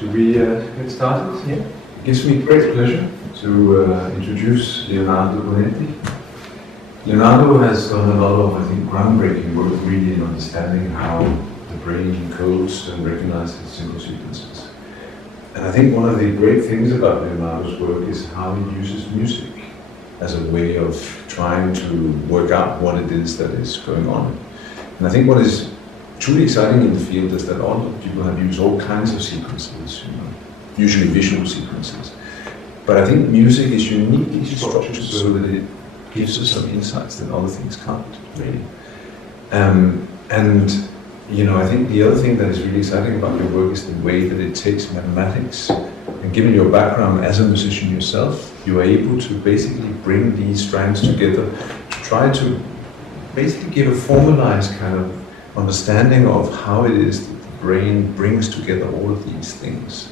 Should we get started? Yeah. It gives me great pleasure to introduce Leonardo Bonetti. Leonardo has done a lot of, I think, groundbreaking work really in understanding how the brain encodes and recognizes simple sequences. And I think one of the great things about Leonardo's work is how he uses music as a way of trying to work out what it is that is going on. And I think what is truly exciting in the field is that all people have used all kinds of sequences, usually visual sequences. But I think music is uniquely structured so that it gives us some insights that other things can't, really. I think the other thing that is really exciting about your work is the way that it takes mathematics. And given your background as a musician yourself, you are able to basically bring these strands together to try to basically give a formalized kind of understanding of how it is that the brain brings together all of these things.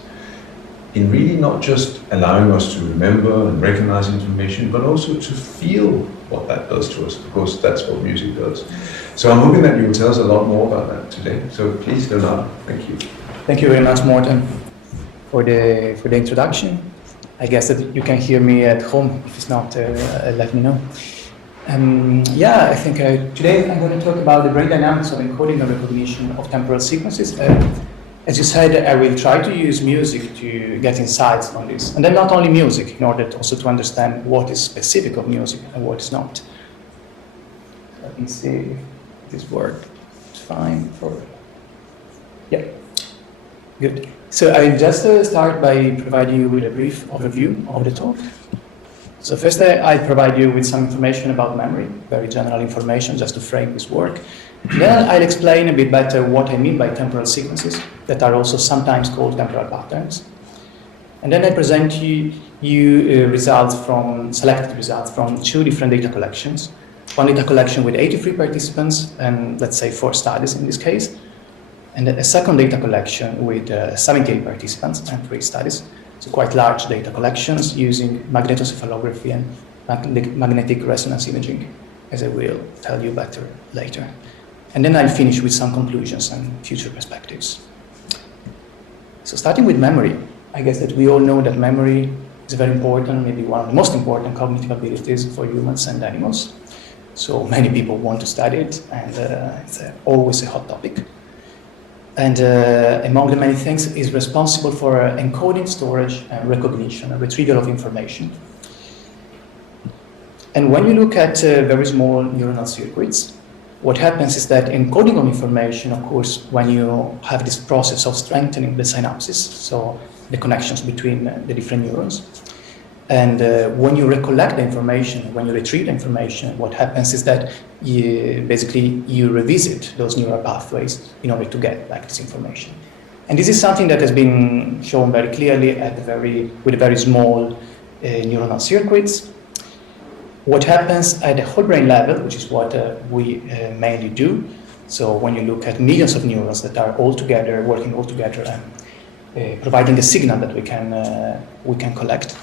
In really not just allowing us to remember and recognize information, but also to feel what that does to us, because that's what music does. So I'm hoping that you will tell us a lot more about that today. So please, Leonardo, thank you. Thank you very much, Morten, for the introduction. I guess that you can hear me at home. If it's not, let me know. I think today I'm going to talk about the brain dynamics of encoding and recognition of temporal sequences. As you said, I will try to use music to get insights on this. And then not only music, in order also to understand what is specific of music and what is not. So let me see if this works. It's fine. Yeah, good. So I just start by providing you with a brief overview of the talk. So first I provide you with some information about memory, very general information just to frame this work. Then I'll explain a bit better what I mean by temporal sequences that are also sometimes called temporal patterns. And then I present you selected results from two different data collections. One data collection with 83 participants and let's say 4 studies in this case. And a second data collection with 78 participants and 3 studies. So quite large data collections using magnetocephalography and magnetic resonance imaging, as I will tell you better later. And then I'll finish with some conclusions and future perspectives. So starting with memory, I guess that we all know that memory is very important, maybe one of the most important cognitive abilities for humans and animals. So many people want to study it, and it's always a hot topic. And among the many things, is responsible for encoding, storage, and recognition, and retrieval of information. And when you look at very small neuronal circuits, what happens is that encoding of information, of course, when you have this process of strengthening the synapses, so the connections between the different neurons, and when you recollect the information, when you retrieve the information, what happens is that you revisit those neural pathways in order to get back this information. And this is something that has been shown very clearly with very small neuronal circuits. What happens at the whole brain level, which is what we mainly do. So when you look at millions of neurons that are all together, working all together and providing a signal that we can collect,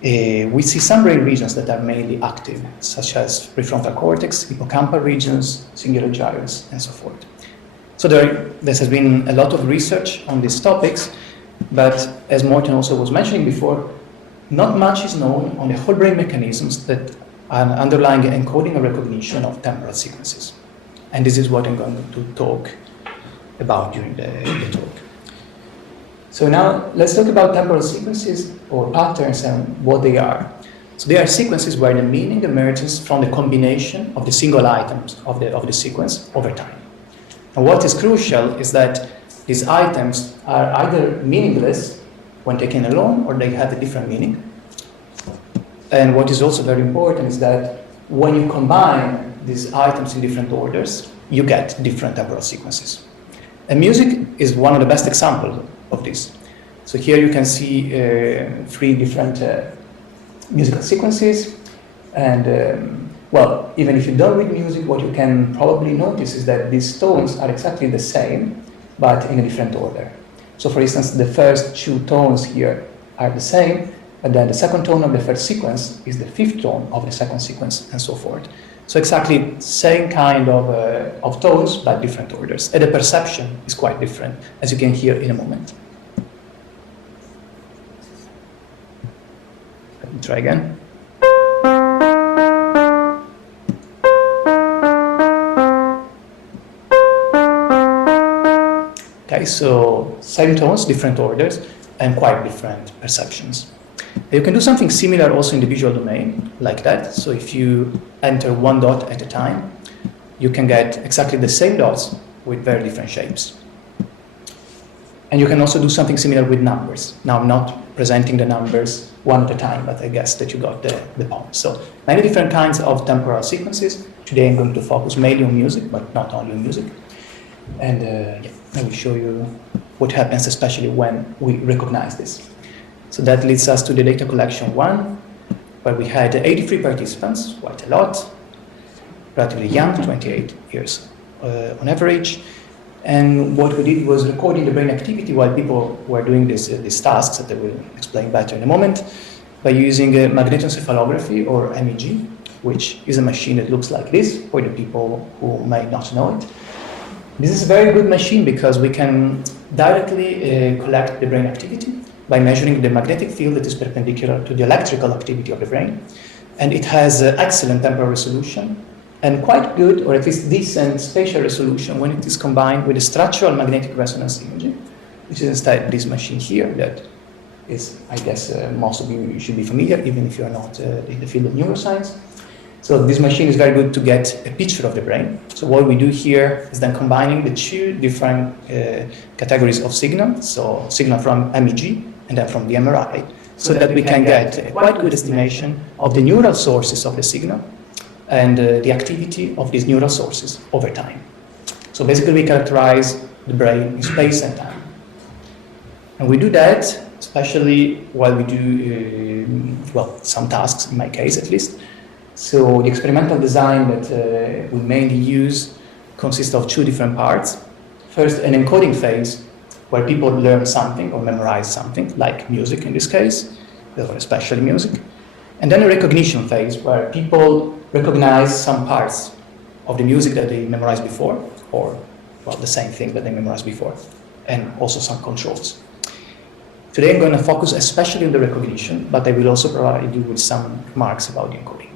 we see some brain regions that are mainly active, such as prefrontal cortex, hippocampal regions, cingulate gyrus, and so forth. So there has been a lot of research on these topics, but as Morten also was mentioning before, not much is known on the whole brain mechanisms that are underlying encoding and recognition of temporal sequences. And this is what I'm going to talk about during the talk. So now let's talk about temporal sequences or patterns and what they are. So they are sequences where the meaning emerges from the combination of the single items of the sequence over time. And what is crucial is that these items are either meaningless when taken alone, or they have a different meaning. And what is also very important is that when you combine these items in different orders, you get different temporal sequences. And music is one of the best examples of this. So here you can see 3 different musical sequences. And even if you don't read music, what you can probably notice is that these tones are exactly the same, but in a different order. So for instance, the first 2 tones here are the same, and then the second tone of the first sequence is the 5th tone of the second sequence, and so forth. So exactly same kind of tones, but different orders. And the perception is quite different, as you can hear in a moment. try again. Okay, so same tones, different orders, and quite different perceptions. You can do something similar also in the visual domain, like that. So if you enter one dot at a time, you can get exactly the same dots with very different shapes. And you can also do something similar with numbers. Now, I'm not presenting the numbers one at a time, but I guess that you got the point. So many different kinds of temporal sequences. Today I'm going to focus mainly on music, but not only on music. And yeah, I will show you what happens, especially when we recognize this. So that leads us to the data collection 1, where we had 83 participants, quite a lot, relatively young, 28 years on average. And what we did was recording the brain activity while people were doing these tasks that I will explain better in a moment, by using magnetoencephalography, or MEG, which is a machine that looks like this for the people who may not know it. This is a very good machine because we can directly collect the brain activity by measuring the magnetic field that is perpendicular to the electrical activity of the brain. And it has excellent temporal resolution and quite good, or at least decent, spatial resolution when it is combined with a structural magnetic resonance imaging, which is instead this machine here that is, I guess, most of you should be familiar, even if you are not in the field of neuroscience. So this machine is very good to get a picture of the brain. So what we do here is then combining the two different categories of signal, so signal from MEG and then from the MRI, so that we can get a quite good estimation of the neural sources of the signal and the activity of these neural sources over time. So basically we characterize the brain in space and time. And we do that especially while we do, well, some tasks, in my case at least. So the experimental design that we mainly use consists of two different parts. First, an encoding phase, where people learn something or memorize something, like music in this case, or especially music. And then a recognition phase, where people recognize some parts of the music that they memorized before, or, well, the same thing that they memorized before, and also some controls. Today I'm going to focus especially on the recognition, but I will also provide you with some remarks about the encoding.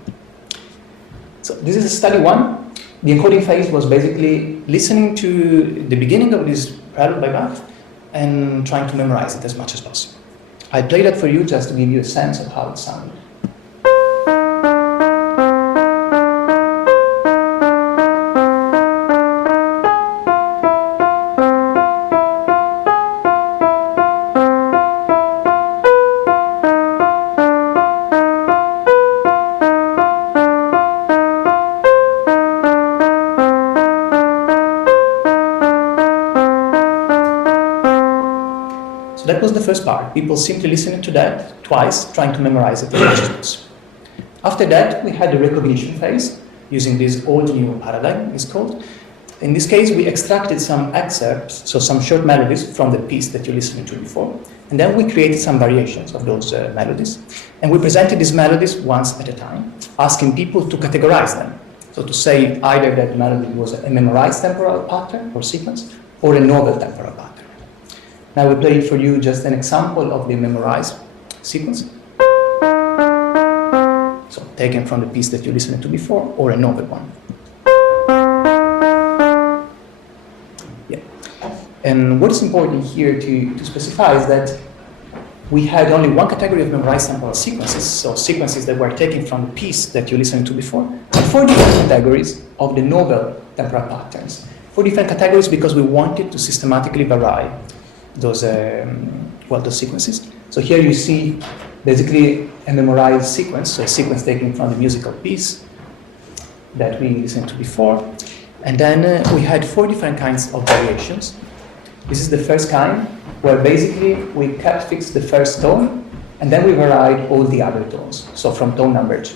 So this is study 1. The encoding phase was basically listening to the beginning of this prelude by Bach and trying to memorize it as much as possible. I played that for you just to give you a sense of how it sounded. So that was the first part. People simply listening to that twice, trying to memorize it as much as possible. After that, we had the recognition phase, using this old-new paradigm, it's called. In this case, we extracted some excerpts, so some short melodies from the piece that you listened to before, and then we created some variations of those melodies. And we presented these melodies once at a time, asking people to categorize them. So to say either that the melody was a memorized temporal pattern or sequence, or a novel temporal pattern. Now we played for you just an example of the memorized sequence. So taken from the piece that you listened to before, or a novel one. Yeah. And what is important here to specify is that we had only one category of memorized temporal sequences, so sequences that were taken from the piece that you listened to before, and 4 different categories of the novel temporal patterns. 4 different categories because we wanted to systematically vary those sequences. So here you see basically a memorized sequence, so a sequence taken from the musical piece that we listened to before. And then we had 4 different kinds of variations. This is the first kind, where basically we kept fixed the first tone, and then we varied all the other tones, so from tone number 2.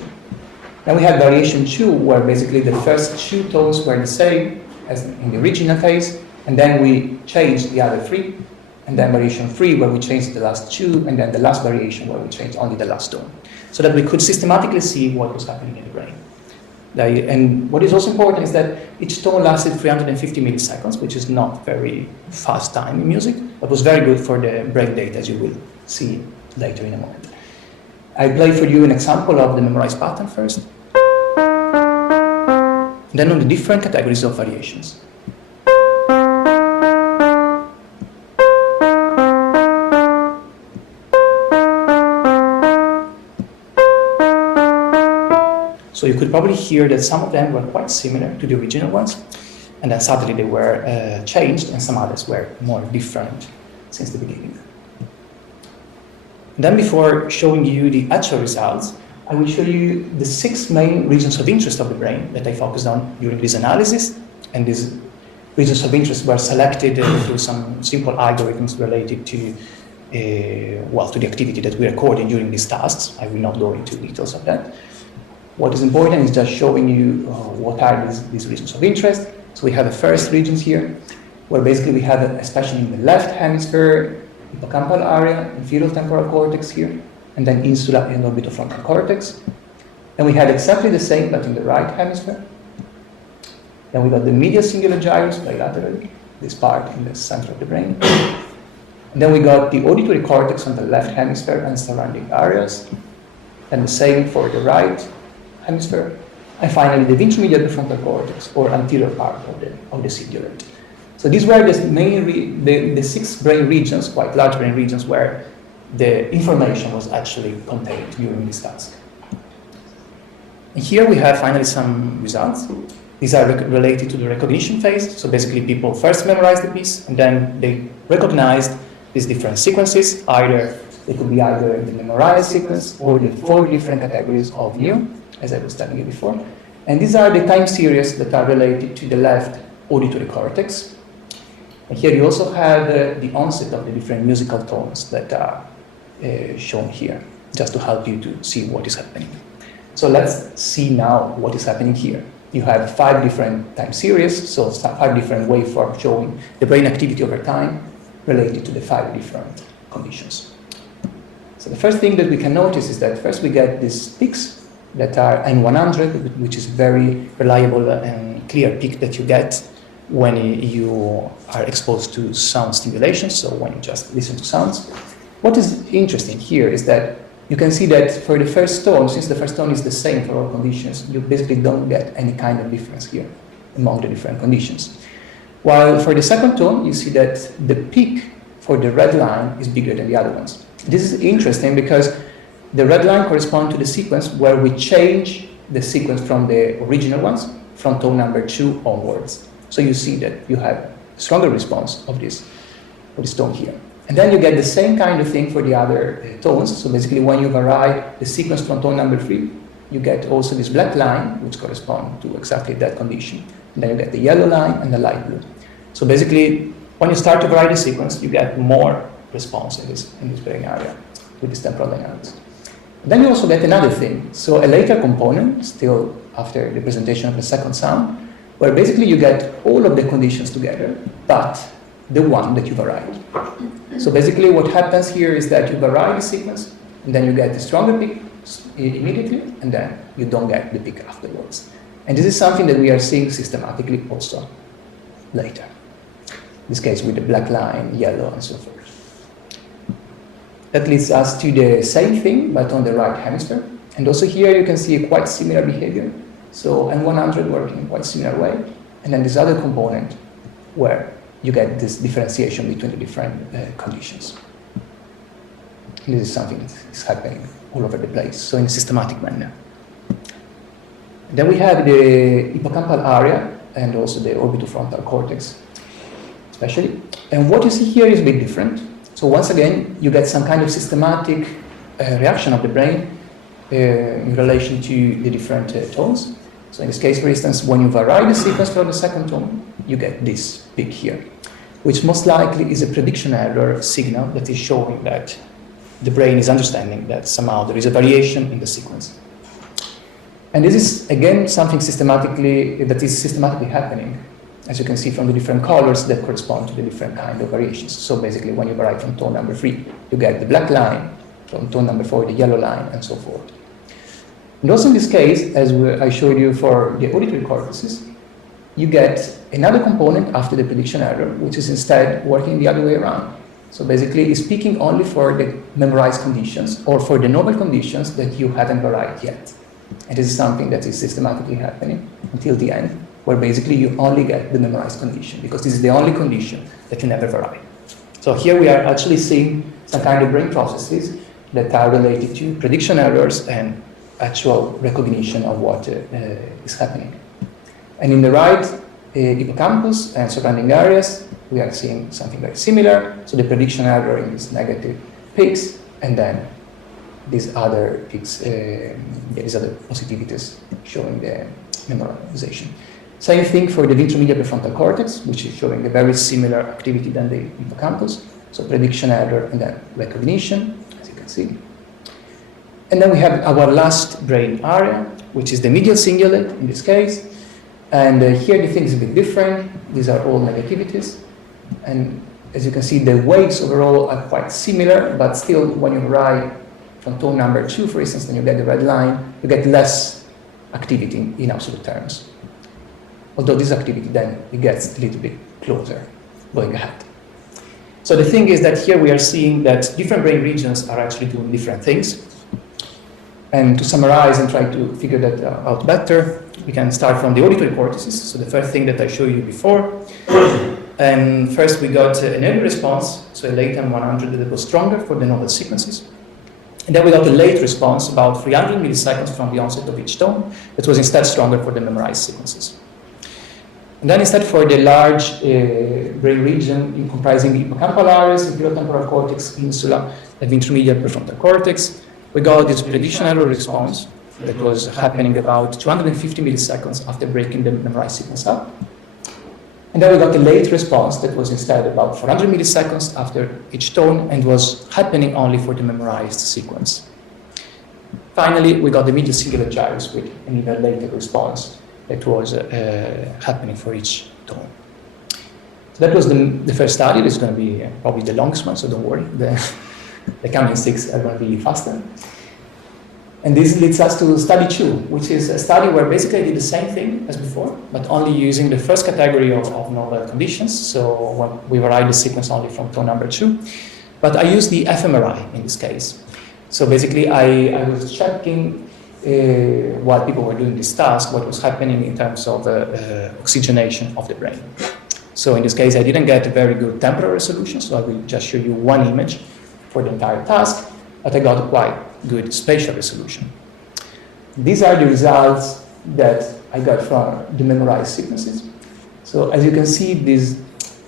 Then we had variation 2, where basically the first 2 tones were the same as in the original phase, and then we changed the other 3. And then variation 3, where we changed the last 2, and then the last variation, where we changed only the last tone, so that we could systematically see what was happening in the brain. And what is also important is that each tone lasted 350 milliseconds, which is not very fast time in music, but was very good for the brain data, as you will see later in a moment. I play for you an example of the memorized pattern first, then on the different categories of variations. So you could probably hear that some of them were quite similar to the original ones, and then suddenly they were changed, and some others were more different since the beginning. Then before showing you the actual results, I will show you the 6 main regions of interest of the brain that I focused on during this analysis, and these regions of interest were selected through some simple algorithms related to to the activity that we recorded during these tasks. I will not go into details of that. What is important is just showing you what are these regions of interest. So we have the first regions here, where basically we have, especially in the left hemisphere, hippocampal area, inferior temporal cortex here, and then insula and orbitofrontal cortex. And we had exactly the same, but in the right hemisphere. Then we got the medial singular gyrus bilaterally, this part in the center of the brain. And then we got the auditory cortex on the left hemisphere and surrounding areas. And the same for the right hemisphere. And finally, the ventromedial prefrontal cortex, or anterior part of the cingulate. So these were the 6 brain regions, quite large brain regions, where the information was actually contained during this task. And here we have finally some results. These are related to the recognition phase. So basically, people first memorized the piece, and then they recognized these different sequences. They could be either the memorized sequence or the 4 different categories of new, as I was telling you before. And these are the time series that are related to the left auditory cortex. And here you also have the onset of the different musical tones that are shown here, just to help you to see what is happening. So let's see now what is happening here. You have 5 different time series, so 5 different waveforms showing the brain activity over time related to the 5 different conditions. So the first thing that we can notice is that first we get these peaks that are N100, which is very reliable and clear peak that you get when you are exposed to sound stimulation, so when you just listen to sounds. What is interesting here is that you can see that for the first tone, since the first tone is the same for all conditions, you basically don't get any kind of difference here among the different conditions. While for the second tone, you see that the peak for the red line is bigger than the other ones. This is interesting because the red line corresponds to the sequence where we change the sequence from the original ones, from tone number 2 onwards. So you see that you have stronger response of this tone here. And then you get the same kind of thing for the other tones. So basically when you vary the sequence from tone number 3, you get also this black line, which corresponds to exactly that condition. And then you get the yellow line and the light blue. So basically, when you start to vary the sequence, you get more response in this brain area with this temporal dynamics. Then you also get another thing. So a later component, still after the presentation of the second sound, where basically you get all of the conditions together, but the one that you varied. So basically what happens here is that you vary the sequence, and then you get the stronger peak immediately, and then you don't get the peak afterwards. And this is something that we are seeing systematically also later. In this case with the black line, yellow, and so forth. That leads us to the same thing, but on the right hemisphere. And also here you can see a quite similar behavior. So N100 working in quite similar way. And then this other component where you get this differentiation between the different conditions. And this is something that is happening all over the place, so in a systematic manner. Then we have the hippocampal area and also the orbitofrontal cortex, especially. And what you see here is a bit different. So once again, you get some kind of systematic reaction of the brain in relation to the different tones. So in this case, for instance, when you vary the sequence for the second tone, you get this peak here, which most likely is a prediction error signal that is showing that the brain is understanding that somehow there is a variation in the sequence. And this is, again, something that is systematically happening, as you can see from the different colors that correspond to the different kind of variations. So basically, when you vary from tone number 3, you get the black line, from tone number 4, the yellow line, and so forth. And also in this case, as I showed you for the auditory cortices, you get another component after the prediction error, which is instead working the other way around. So basically, it's speaking only for the memorized conditions or for the novel conditions that you haven't varied yet. And this is something that is systematically happening until the end, where basically you only get the memorized condition, because this is the only condition that you never vary. So here we are actually seeing some kind of brain processes that are related to prediction errors and actual recognition of what is happening. And in the right hippocampus and surrounding areas, we are seeing something very similar. So the prediction error in these negative peaks, and then these other peaks, these other positivities showing the memorization. Same thing for the intermediate prefrontal cortex, which is showing a very similar activity than the hippocampus. So prediction error and then recognition, as you can see. And then we have our last brain area, which is the medial cingulate in this case. And here the thing is a bit different. These are all negativities. And as you can see, the weights overall are quite similar, but still when you write from tone number 2, for instance, then you get the red line, you get less activity in absolute terms. Although this activity then it gets a little bit closer going ahead. So the thing is that here we are seeing that different brain regions are actually doing different things. And to summarize and try to figure that out better, we can start from the auditory cortices. So the first thing that I showed you before. And first we got an early response, so a latent 100 that was stronger for the novel sequences. And then we got a late response, about 300 milliseconds from the onset of each tone, that was instead stronger for the memorized sequences. And then instead for the large brain region comprising the hippocampal areas, inferior temporal cortex, insula, and intermediate prefrontal cortex, we got this prediction error response that was happening about 250 milliseconds after breaking the memorized sequence up. And then we got a late response that was instead about 400 milliseconds after each tone and was happening only for the memorized sequence. Finally, we got the medial cingulate gyrus with an even later response that was happening for each tone. So that was the first study. This is going to be probably the longest one, so don't worry. The coming 6 are going to be faster. And this leads us to study 2, which is a study where basically I did the same thing as before, but only using the first category of novel conditions. So when we varied the sequence only from tone number 2. But I used the fMRI in this case. So basically I was checking while people were doing this task, what was happening in terms of oxygenation of the brain. So in this case, I didn't get a very good temporal resolution, so I will just show you one image for the entire task, but I got a quite good spatial resolution. These are the results that I got from the memorized sequences. So as you can see, these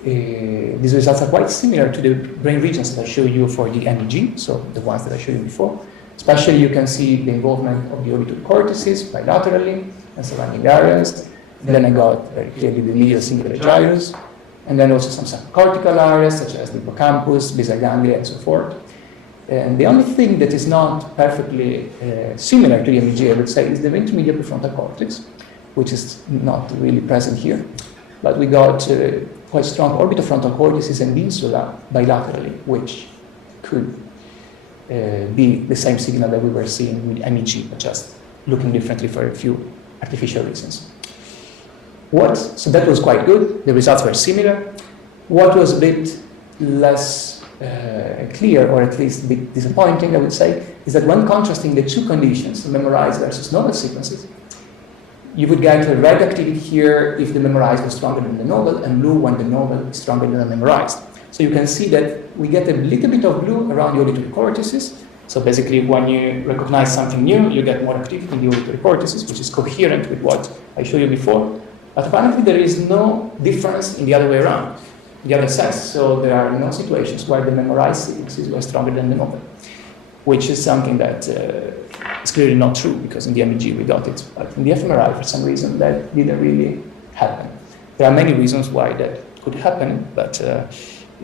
results are quite similar to the brain regions that I showed you for the MEG, so the ones that I showed you before. Especially you can see the involvement of the auditory cortices bilaterally and surrounding areas. And then I got very clearly the medial cingulate gyrus, and then also some subcortical areas such as the hippocampus, basal ganglia, and so forth. And the only thing that is not perfectly similar to the MEG, I would say, is the intermediate prefrontal cortex, which is not really present here. But we got quite strong orbitofrontal cortices and insula bilaterally, which could be the same signal that we were seeing with MEG, but just looking differently for a few artificial reasons. So that was quite good. The results were similar. What was a bit less clear, or at least a bit disappointing, I would say, is that when contrasting the two conditions, memorized versus novel sequences, you would get a red activity here if the memorized was stronger than the novel, and blue when the novel is stronger than the memorized. So you can see that we get a little bit of blue around the auditory cortices. So basically, when you recognize something new, you get more activity in the auditory cortices, which is coherent with what I showed you before. But apparently, there is no difference in the other way around, the other sense. So there are no situations where the memorized sequences were stronger than the novel, which is something that is clearly not true, because in the MEG we got it. But in the fMRI, for some reason, that didn't really happen. There are many reasons why that could happen, but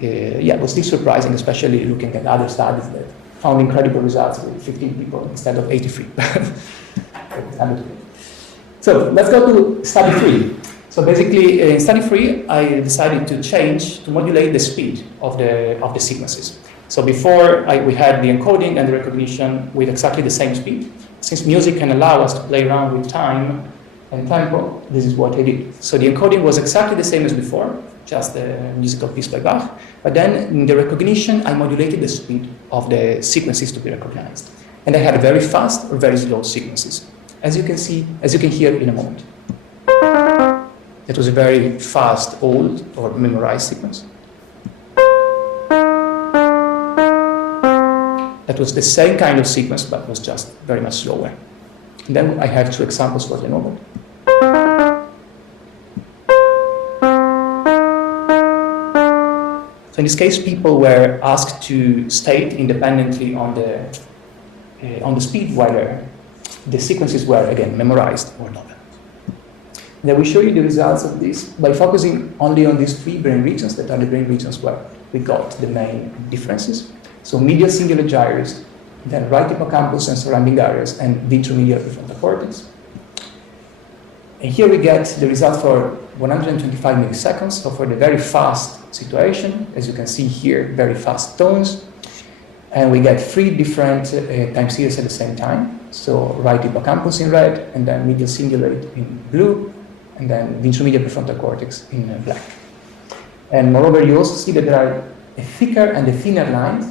yeah, it was still surprising, especially looking at other studies that found incredible results with 15 people instead of 83. So let's go to study 3. So basically, in study 3, I decided to modulate the speed of the sequences. So before, we had the encoding and the recognition with exactly the same speed. Since music can allow us to play around with time and tempo, this is what I did. So the encoding was exactly the same as before, just a musical piece by Bach. But then in the recognition, I modulated the speed of the sequences to be recognized. And I had very fast or very slow sequences, as you can see, as you can hear in a moment. That was a very fast, old, or memorized sequence. That was the same kind of sequence, but was just very much slower. And then I have two examples for the normal. So in this case, people were asked to state independently on the speed whether the sequences were, again, memorized or not. And I will show you the results of this by focusing only on these three brain regions that are the brain regions where we got the main differences. So medial singular gyrus, then right hippocampus and surrounding areas, and ventromedial prefrontal cortex. And here we get the result for 125 milliseconds, so for the very fast situation, as you can see here, very fast tones. And we get three different time series at the same time. So right hippocampus in red, and then medial cingulate in blue, and then ventromedial prefrontal cortex in black. And moreover, you also see that there are a thicker and a thinner lines.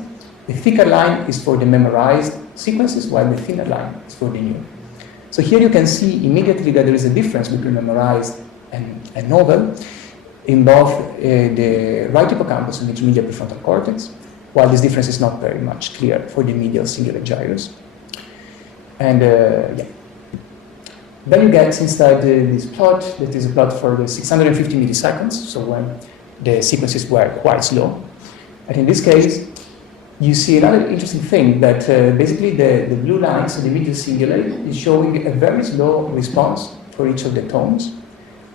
The thicker line is for the memorized sequences, while the thinner line is for the new. So here you can see immediately that there is a difference between memorized and novel in both the right hippocampus and ventromedial prefrontal cortex, while this difference is not very much clear for the medial singular gyrus. And yeah. Then you get inside this plot, that is a plot for the 650 milliseconds, so when the sequences were quite slow. And in this case, you see another interesting thing, that basically the blue line, so the medial cingulate, is showing a very slow response for each of the tones,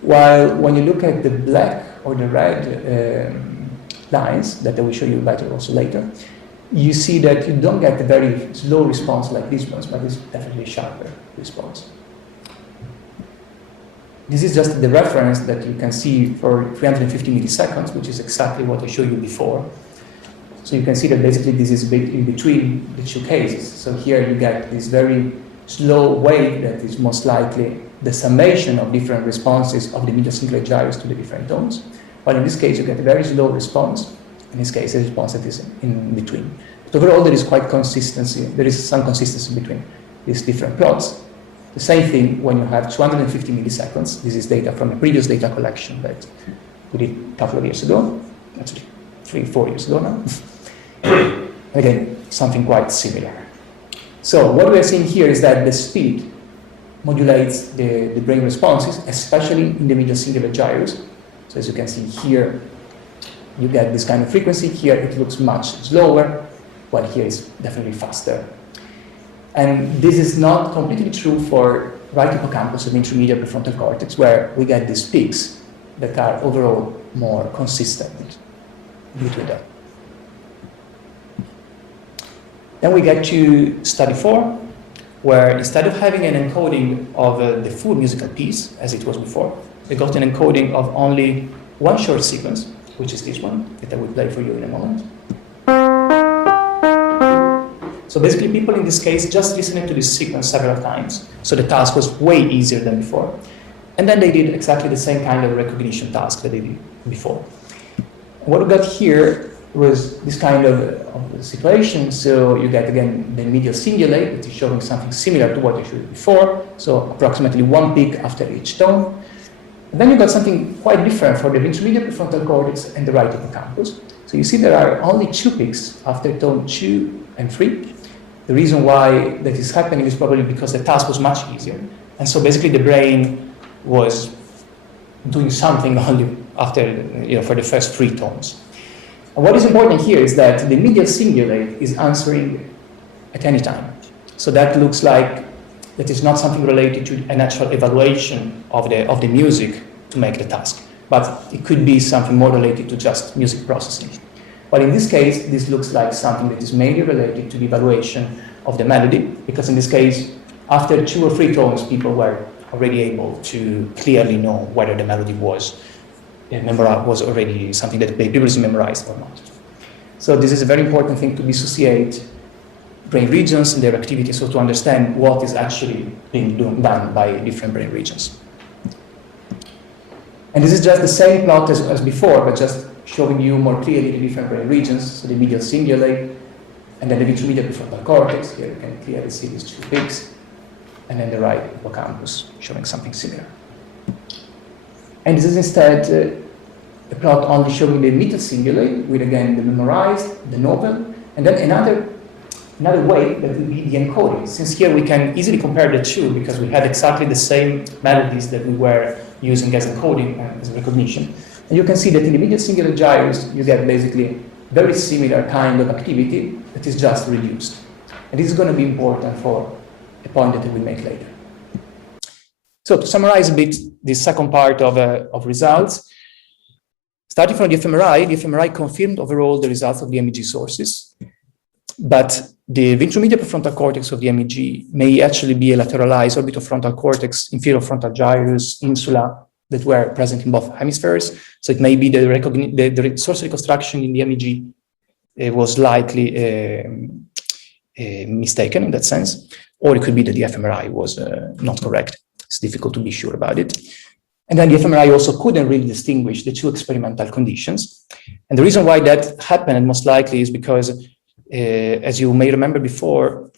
while when you look at the black or the red lines, that I will show you better also later, you see that you don't get a very slow response like these ones, but it's definitely a sharper response. This is just the reference that you can see for 350 milliseconds, which is exactly what I showed you before. So you can see that basically this is in between the two cases. So here you get this very slow wave that is most likely the summation of different responses of the medial cingulate gyrus to the different tones. But in this case, you get a very slow response. In this case, a response that is in between. But overall, there is quite consistency. There is some consistency between these different plots. The same thing when you have 250 milliseconds. This is data from a previous data collection that we did a couple of years ago, actually 3-4 years ago now. Again, something quite similar. So what we are seeing here is that the speed modulates the brain responses, especially in the medial singular gyrus. So as you can see here, you get this kind of frequency. Here it looks much slower, while here it's definitely faster. And this is not completely true for right hippocampus and ventromedial prefrontal cortex, where we get these peaks that are overall more consistent due to that. Then we get to study 4, where instead of having an encoding of the full musical piece, as it was before, we got an encoding of only one short sequence, which is this one, that I will play for you in a moment. So basically people in this case just listened to this sequence several times, so the task was way easier than before. And then they did exactly the same kind of recognition task that they did before. What we got here was this kind of situation. So you get again the medial cingulate, which is showing something similar to what I showed before, so approximately one peak after each tone. And then you got something quite different for the ventromedial prefrontal cortex and the right hippocampus. So you see there are only 2 peaks after tone 2 and 3. The reason why that is happening is probably because the task was much easier. And so basically the brain was doing something only after, for the first 3 tones. And what is important here is that the medial cingulate is answering at any time. So that looks like that is not something related to an actual evaluation of the music to make the task, but it could be something more related to just music processing. But in this case, this looks like something that is mainly related to the evaluation of the melody, because in this case, after 2 or 3 tones, people were already able to clearly know whether the melody was already something that they previously memorized or not. So this is a very important thing to dissociate brain regions and their activity, so to understand what is actually being done by different brain regions. And this is just the same plot as before, but just showing you more clearly the different brain regions, so the medial cingulate, and then the ventromedial prefrontal cortex. Here you can clearly see these two peaks, and then the right hippocampus, showing something similar. And this is instead a plot only showing the medial cingulate, with again the memorized, the novel, and then another way that would be the encoding. Since here we can easily compare the two because we had exactly the same melodies that we were using as encoding and as recognition. And you can see that in the medial cingulate gyrus, you get basically very similar kind of activity that is just reduced. And this is going to be important for a point that we make later. So to summarize a bit this second part of results, starting from the fMRI confirmed overall the results of the MEG sources, but the ventromedial prefrontal cortex of the MEG may actually be a lateralized orbitofrontal cortex, inferior frontal gyrus, insula, that were present in both hemispheres. So it may be the source reconstruction in the MEG was likely mistaken in that sense, or it could be that the fMRI was not correct. It's difficult to be sure about it. And then the fMRI also couldn't really distinguish the two experimental conditions. And the reason why that happened, most likely, is because, as you may remember before,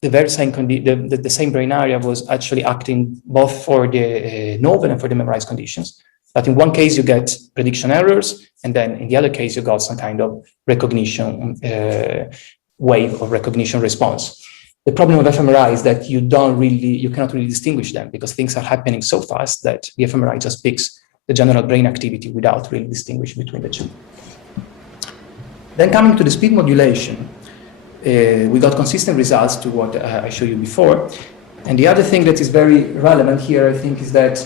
the very same the same brain area was actually acting both for the novel and for the memorized conditions. But in one case, you get prediction errors, and then in the other case, you got some kind of recognition wave of recognition response. The problem with fMRI is that you cannot really distinguish them because things are happening so fast that the fMRI just picks the general brain activity without really distinguishing between the two. Then coming to the speed modulation, we got consistent results to what I showed you before. And the other thing that is very relevant here, I think, is that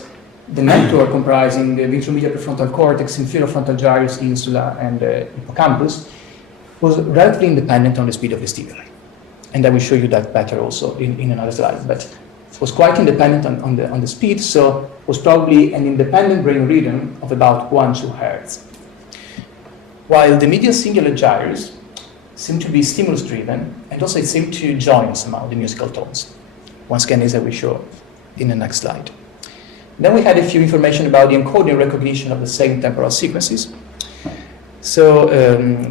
the network comprising the ventromedial prefrontal cortex, inferior frontal gyrus, insula, and hippocampus was relatively independent on the speed of the stimuli. And I will show you that better also in another slide. But it was quite independent on the speed, so it was probably an independent brain rhythm of about 1-2 hertz. While the medial cingulate gyrus seemed to be stimulus-driven, and also it seemed to join somehow the musical tones. Once again, as I will show in the next slide. Then we had a few information about the encoding recognition of the same temporal sequences. So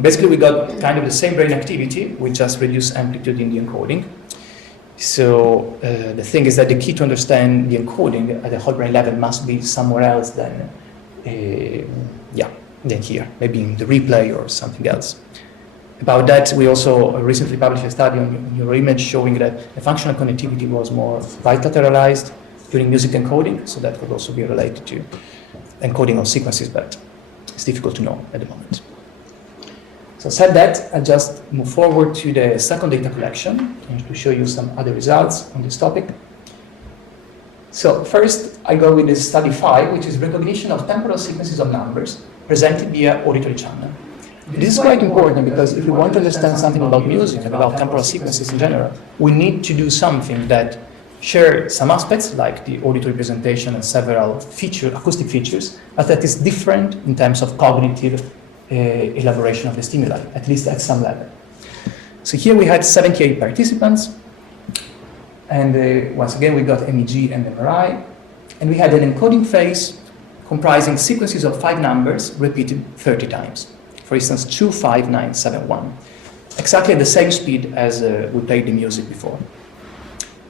basically, we got kind of the same brain activity with just reduced amplitude in the encoding. So the thing is that the key to understand the encoding at the whole brain level must be somewhere else than here, maybe in the replay or something else. About that, we also recently published a study on neuroimage showing that the functional connectivity was more right lateralized during music encoding, so that could also be related to encoding of sequences, but it's difficult to know at the moment. So said that, I just move forward to the second data collection and to show you some other results on this topic. So first, I go with this study 5, which is recognition of temporal sequences of numbers presented via auditory channel. This is quite important because if we want to understand something about music and about temporal sequences in general, we need to do something that share some aspects like the auditory presentation and several acoustic features, but that is different in terms of cognitive elaboration of the stimuli, at least at some level. So here we had 78 participants, and once again we got MEG and MRI, and we had an encoding phase comprising sequences of 5 numbers repeated 30 times. For instance, 2, 5, 9, 7, 1. Exactly at the same speed as we played the music before.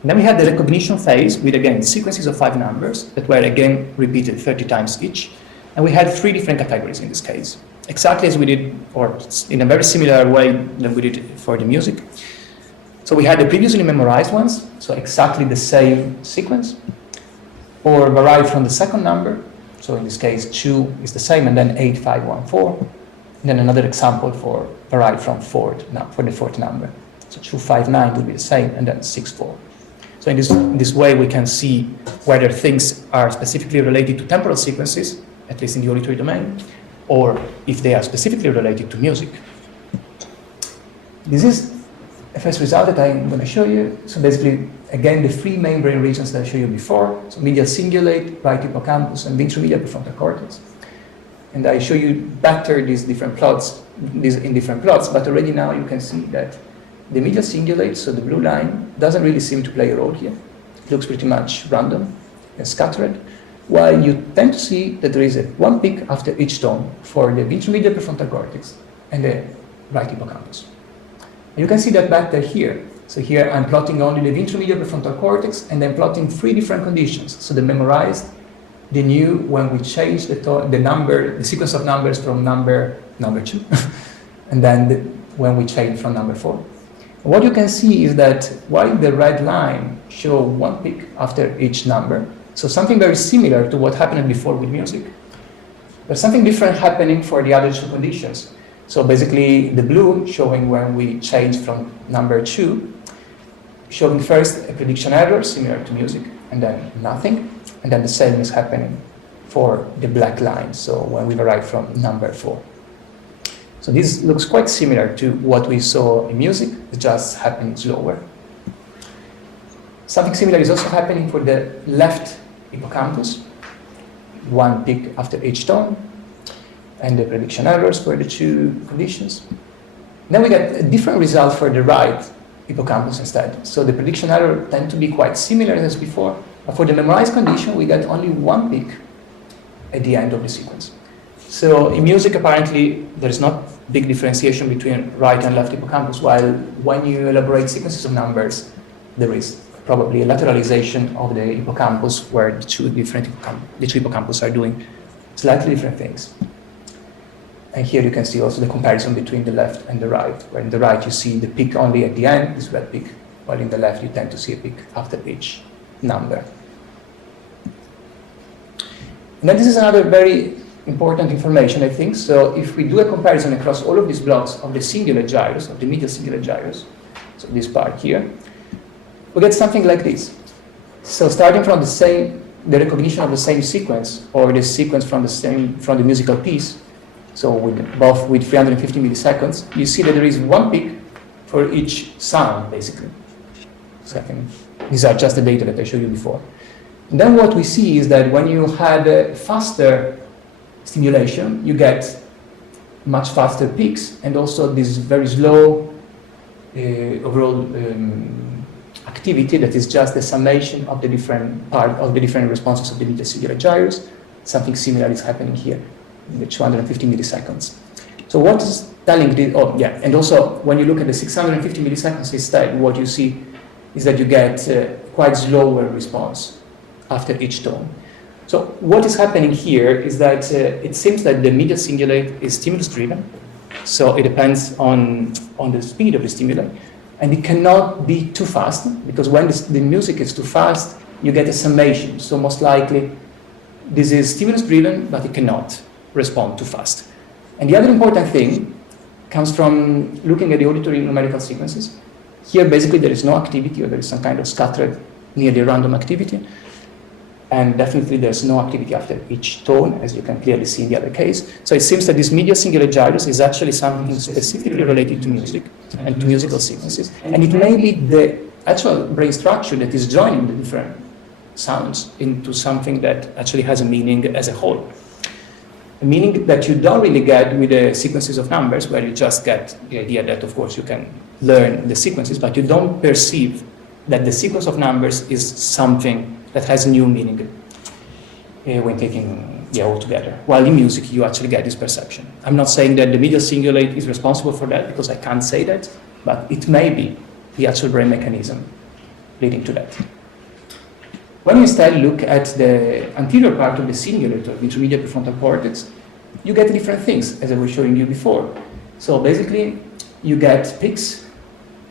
And then we had the recognition phase with, again, sequences of 5 numbers that were, again, repeated 30 times each. And we had 3 different categories in this case, exactly as we did, or in a very similar way than we did for the music. So we had the previously memorized ones, so exactly the same sequence, or derived from the second number. So in this case, 2 is the same, and then 8, 5, 1, 4. And then another example for derived from for the fourth number. So 2, 5, 9 would be the same, and then 6, 4. So in this way, we can see whether things are specifically related to temporal sequences, at least in the auditory domain, or if they are specifically related to music. This is a first result that I'm going to show you. So basically, again, the 3 main brain regions that I showed you before. So medial cingulate, right hippocampus, and ventromedial prefrontal cortex. And I show you better these different plots, in different plots, but already now you can see that the medial cingulate, so the blue line, doesn't really seem to play a role here. It looks pretty much random and scattered. while you tend to see that there is one peak after each tone for the intermediate prefrontal cortex and the right hippocampus. And you can see that better here. So here I'm plotting only the intermediate prefrontal cortex, and I'm plotting 3 different conditions. So the memorized, the new, when we change the sequence of numbers from number 2, and then when we change from number 4. And what you can see is that while the red line show one peak after each number, so something very similar to what happened before with music, there's something different happening for the other 2 conditions. So basically the blue showing when we change from number 2, showing first a prediction error similar to music, and then nothing, and then the same is happening for the black line, so when we arrive from number 4. So this looks quite similar to what we saw in music, it just happening slower. Something similar is also happening for the left hippocampus, one peak after each tone, and the prediction errors for the 2 conditions. Then we get a different result for the right hippocampus instead. So the prediction error tend to be quite similar as before, but for the memorized condition, we get only one peak at the end of the sequence. So in music, apparently, there's not big differentiation between right and left hippocampus, while when you elaborate sequences of numbers, there is probably a lateralization of the hippocampus where the two hippocampus are doing slightly different things. And here you can see also the comparison between the left and the right, where in the right you see the peak only at the end, this red peak, while in the left you tend to see a peak after each number. And then this is another very important information, I think. So if we do a comparison across all of these blocks of the singular gyros, of the medial singular gyros, so this part here, we get something like this. So starting from the recognition of the same sequence, or the sequence from the musical piece, so both with 350 milliseconds, you see that there is one peak for each sound, basically. So these are just the data that I showed you before. And then what we see is that when you had a faster stimulation, you get much faster peaks, and also this very slow overall activity that is just the summation of the different responses of the medial singular gyros. Something similar is happening here in the 250 milliseconds. So what is telling this? Oh yeah, and also when you look at the 650 milliseconds instead, what you see is that you get quite slower response after each tone. So what is happening here is that it seems that the medial cingulate is stimulus driven, so it depends on the speed of the stimuli, and it cannot be too fast, because when the music is too fast, you get a summation. So most likely this is stimulus driven, but it cannot respond too fast. And the other important thing comes from looking at the auditory numerical sequences. Here basically there is no activity, or there is some kind of scattered nearly random activity. And definitely there's no activity after each tone, as you can clearly see in the other case. So it seems that this medial singular gyrus is actually something specifically related to music and to musical sequences. And it may be the actual brain structure that is joining the different sounds into something that actually has a meaning as a whole. A meaning that you don't really get with the sequences of numbers, where you just get the idea that, of course, you can learn the sequences, but you don't perceive that the sequence of numbers is something that has a new meaning when taking all together. While in music, you actually get this perception. I'm not saying that the medial cingulate is responsible for that, because I can't say that, but it may be the actual brain mechanism leading to that. When we instead look at the anterior part of the cingulate, or the intermediate prefrontal cortex, you get different things, as I was showing you before. So basically, you get peaks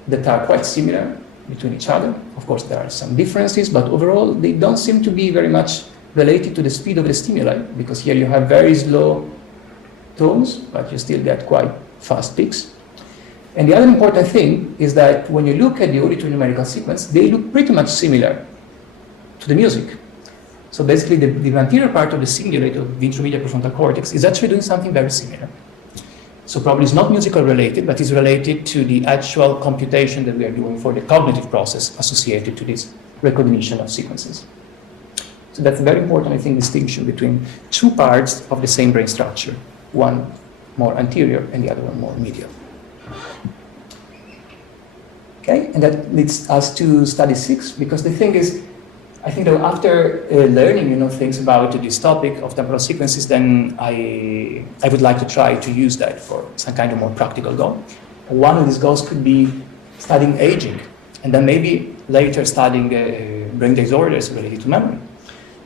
that are quite similar between each other. Of course, there are some differences, but overall, they don't seem to be very much related to the speed of the stimuli, because here you have very slow tones, but you still get quite fast peaks. And the other important thing is that when you look at the auditory numerical sequence, they look pretty much similar to the music. So basically, the anterior part of the cingulate of the intermediate prefrontal cortex is actually doing something very similar. So probably it's not musical related, but it's related to the actual computation that we are doing for the cognitive process associated to this recognition of sequences. So that's a very important, I think, distinction between two parts of the same brain structure, one more anterior and the other one more medial. Okay, and that leads us to study 6, because the thing is, I think that after learning, things about this topic of temporal sequences, then I would like to try to use that for some kind of more practical goal. One of these goals could be studying aging, and then maybe later studying brain disorders related to memory.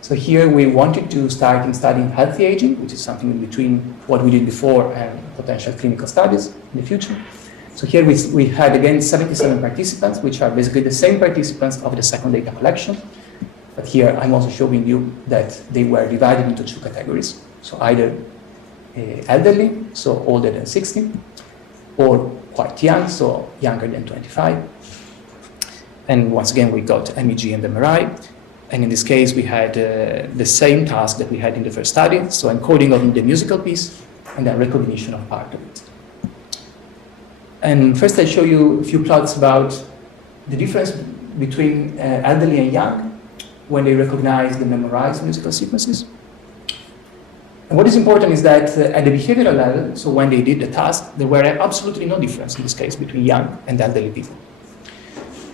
So here we wanted to start in studying healthy aging, which is something in between what we did before and potential clinical studies in the future. So here we had again 77 participants, which are basically the same participants of the second data collection. But here I'm also showing you that they were divided into two categories. So either elderly, so older than 60, or quite young, so younger than 25. And once again, we got MEG and MRI. And in this case, we had the same task that we had in the first study, so encoding of the musical piece and then recognition of part of it. And first I'll show you a few plots about the difference between elderly and young when they recognize the memorized musical sequences. And what is important is that at the behavioral level, so when they did the task, there were absolutely no difference in this case between young and elderly people.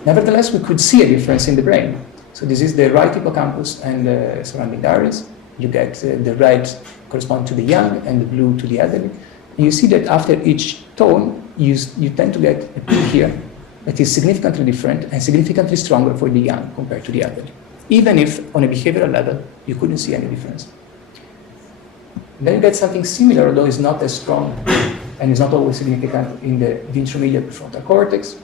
Nevertheless, we could see a difference in the brain. So this is the right hippocampus and the surrounding areas. You get the red correspond to the young and the blue to the elderly. And you see that after each tone, you tend to get a peak here that is significantly different and significantly stronger for the young compared to the elderly, even if on a behavioral level, you couldn't see any difference. Then you get something similar, although it's not as strong and it's not always significant in the ventromedial prefrontal cortex.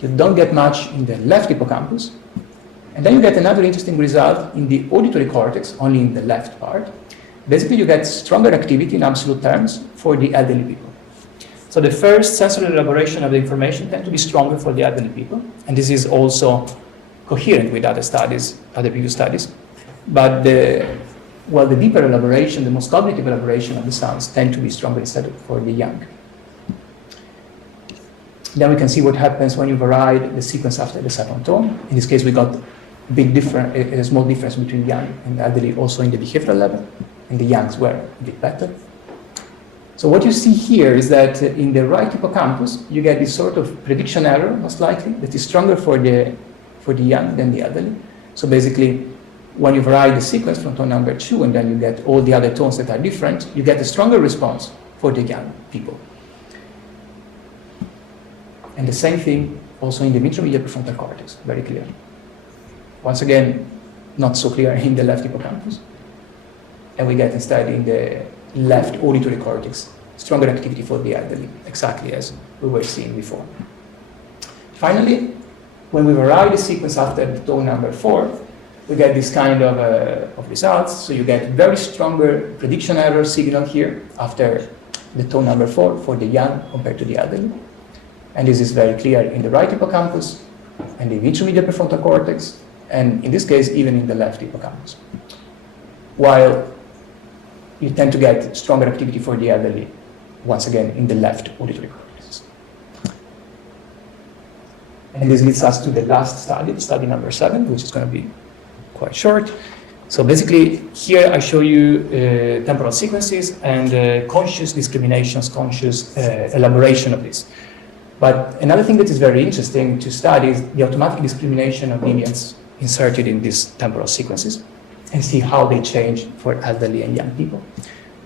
You don't get much in the left hippocampus. And then you get another interesting result in the auditory cortex, only in the left part. Basically, you get stronger activity in absolute terms for the elderly people. So the first sensory elaboration of the information tend to be stronger for the elderly people. And this is also coherent with other studies, other previous studies. But the deeper elaboration, the most cognitive elaboration of the sounds tend to be stronger instead for the young. Then we can see what happens when you vary the sequence after the second tone. In this case, we got a small difference between young and elderly also in the behavioral level, and the youngs were a bit better. So what you see here is that in the right hippocampus, you get this sort of prediction error, most likely, that is stronger for the young than the elderly. So basically, when you vary the sequence from tone number 2 and then you get all the other tones that are different, you get a stronger response for the young people. And the same thing also in the ventromedial prefrontal cortex, very clear. Once again, not so clear in the left hippocampus. And we get instead in the left auditory cortex, stronger activity for the elderly, exactly as we were seeing before. Finally, when we vary the sequence after the tone number 4, we get this kind of results. So you get very stronger prediction error signal here after the tone number 4 for the young compared to the elderly. And this is very clear in the right hippocampus and the ventromedial prefrontal cortex, and in this case, even in the left hippocampus. While you tend to get stronger activity for the elderly, once again, in the left auditory cortex. And this leads us to the last study, study number 7, which is going to be quite short. So basically, here I show you temporal sequences and conscious discriminations, conscious elaboration of this. But another thing that is very interesting to study is the automatic discrimination of deviants inserted in these temporal sequences and see how they change for elderly and young people.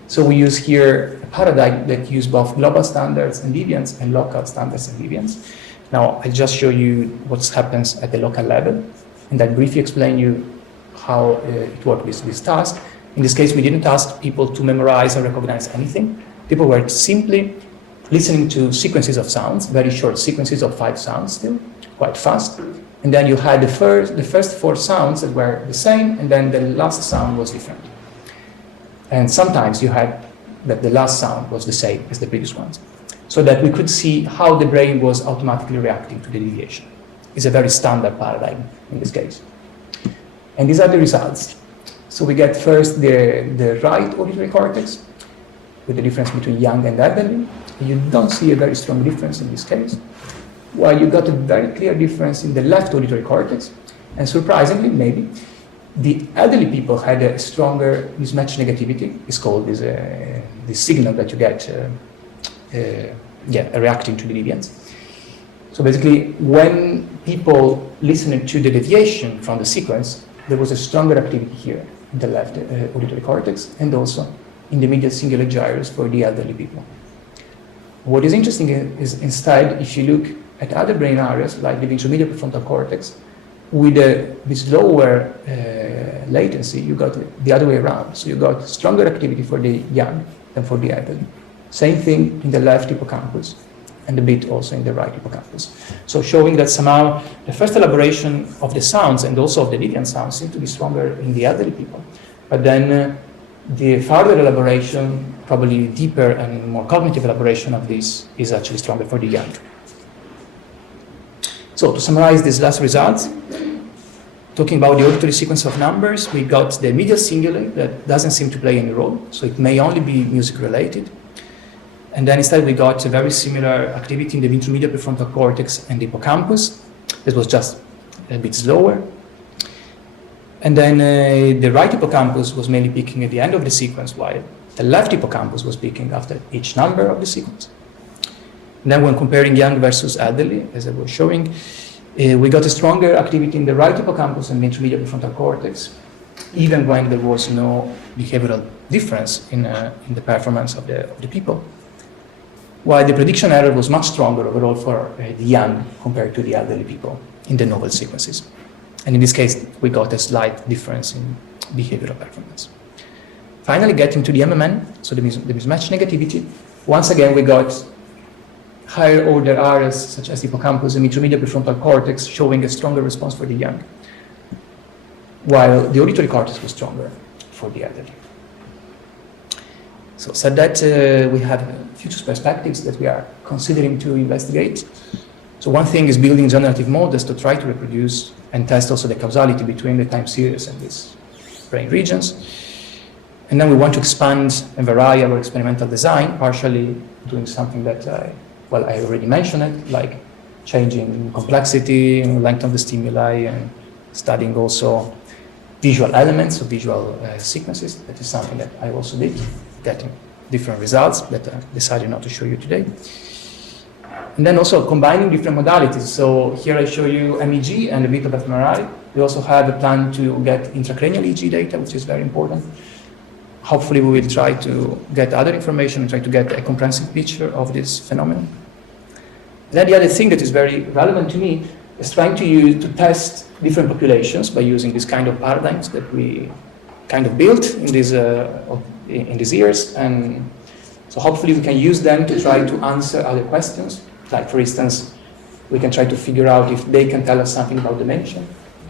So we use here a paradigm that uses both global standards and deviants and local standards and deviants. Now, I'll just show you what happens at the local level and then briefly explain you how it worked with this task. In this case, we didn't ask people to memorize or recognize anything. People were simply listening to sequences of sounds, very short sequences of 5 sounds still, quite fast. And then you had the first 4 sounds that were the same, and then the last sound was different. And sometimes you had that the last sound was the same as the previous ones, so that we could see how the brain was automatically reacting to the deviation. It's a very standard paradigm in this case. And these are the results. So we get first the right auditory cortex, with the difference between young and elderly. You don't see a very strong difference in this case, while you got a very clear difference in the left auditory cortex. And surprisingly, maybe, the elderly people had a stronger mismatch negativity. It's called this signal that you get reacting to the deviance. So basically, when people listened to the deviation from the sequence, there was a stronger activity here in the left auditory cortex and also in the medial cingulate gyrus for the elderly people. What is interesting is instead, if you look at other brain areas like the ventromedial prefrontal cortex, with this lower latency, you got the other way around. So you got stronger activity for the young than for the elderly. Same thing in the left hippocampus and a bit also in the right hippocampus. So showing that somehow the first elaboration of the sounds and also of the deviant sounds seem to be stronger in the elderly people. But then the further elaboration, probably deeper and more cognitive elaboration of this is actually stronger for the young. So to summarize these last results, talking about the auditory sequence of numbers, we got the medial cingulate that doesn't seem to play any role, so it may only be music related. And then instead we got a very similar activity in the ventromedial prefrontal cortex and the hippocampus. This was just a bit slower. And then the right hippocampus was mainly peaking at the end of the sequence, while the left hippocampus was peaking after each number of the sequence. And then when comparing young versus elderly, as I was showing, we got a stronger activity in the right hippocampus and ventromedial prefrontal cortex, even when there was no behavioral difference in the performance of the people. While the prediction error was much stronger overall for the young compared to the elderly people in the novel sequences. And in this case, we got a slight difference in behavioral performance. Finally, getting to the MMN, so the mismatch negativity, once again we got higher order areas such as the hippocampus and ventromedial prefrontal cortex showing a stronger response for the young, while the auditory cortex was stronger for the elderly. So said that, we have future perspectives that we are considering to investigate. So one thing is building generative models to try to reproduce and test also the causality between the time series and these brain regions. And then we want to expand and vary our experimental design, partially doing something that I already mentioned it, like changing complexity and length of the stimuli and studying also visual elements or visual sequences. That is something that I also did, getting different results that I decided not to show you today. And then also combining different modalities. So here I show you MEG and a bit of fMRI. We also have a plan to get intracranial EEG data, which is very important. Hopefully we will try to get other information and try to get a comprehensive picture of this phenomenon. Then the other thing that is very relevant to me is trying to test different populations by using this kind of paradigms that we kind of built in these years. And so hopefully we can use them to try to answer other questions. Like for instance, we can try to figure out if they can tell us something about dementia,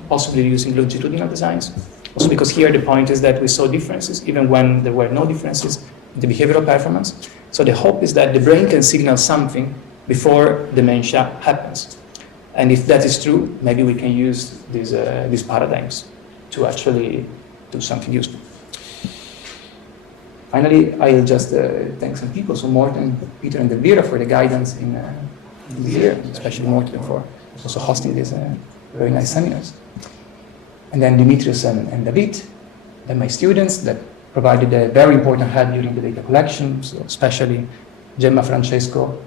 possibly using longitudinal designs. Also because here the point is that we saw differences even when there were no differences in the behavioral performance. So the hope is that the brain can signal something before dementia happens. And if that is true, maybe we can use these paradigms to actually do something useful. Finally, I'll just thank some people. So Morten, Peter, and Elvira for the guidance in this year, especially Morten for also hosting these very nice seminars. And then Dimitrios and David, and my students that provided a very important help during the data collection, so especially Gemma Francesco,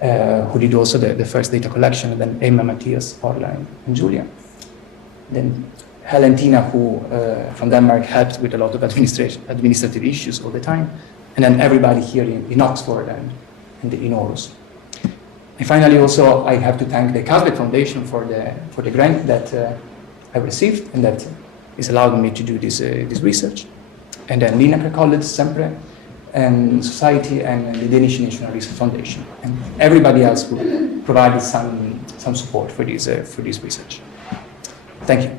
who did also the first data collection, and then Emma, Matthias, Orla, and Julia. Then Helentina, who from Denmark helped with a lot of administrative issues all the time, and then everybody here in Oxford and in Aarhus. And finally, also I have to thank the Casbet Foundation for the grant that I received and that is allowing me to do this research. And then Linacre College, Sempre, and Society, and the Danish National Research Foundation, and everybody else who provided some support for this research. Thank you.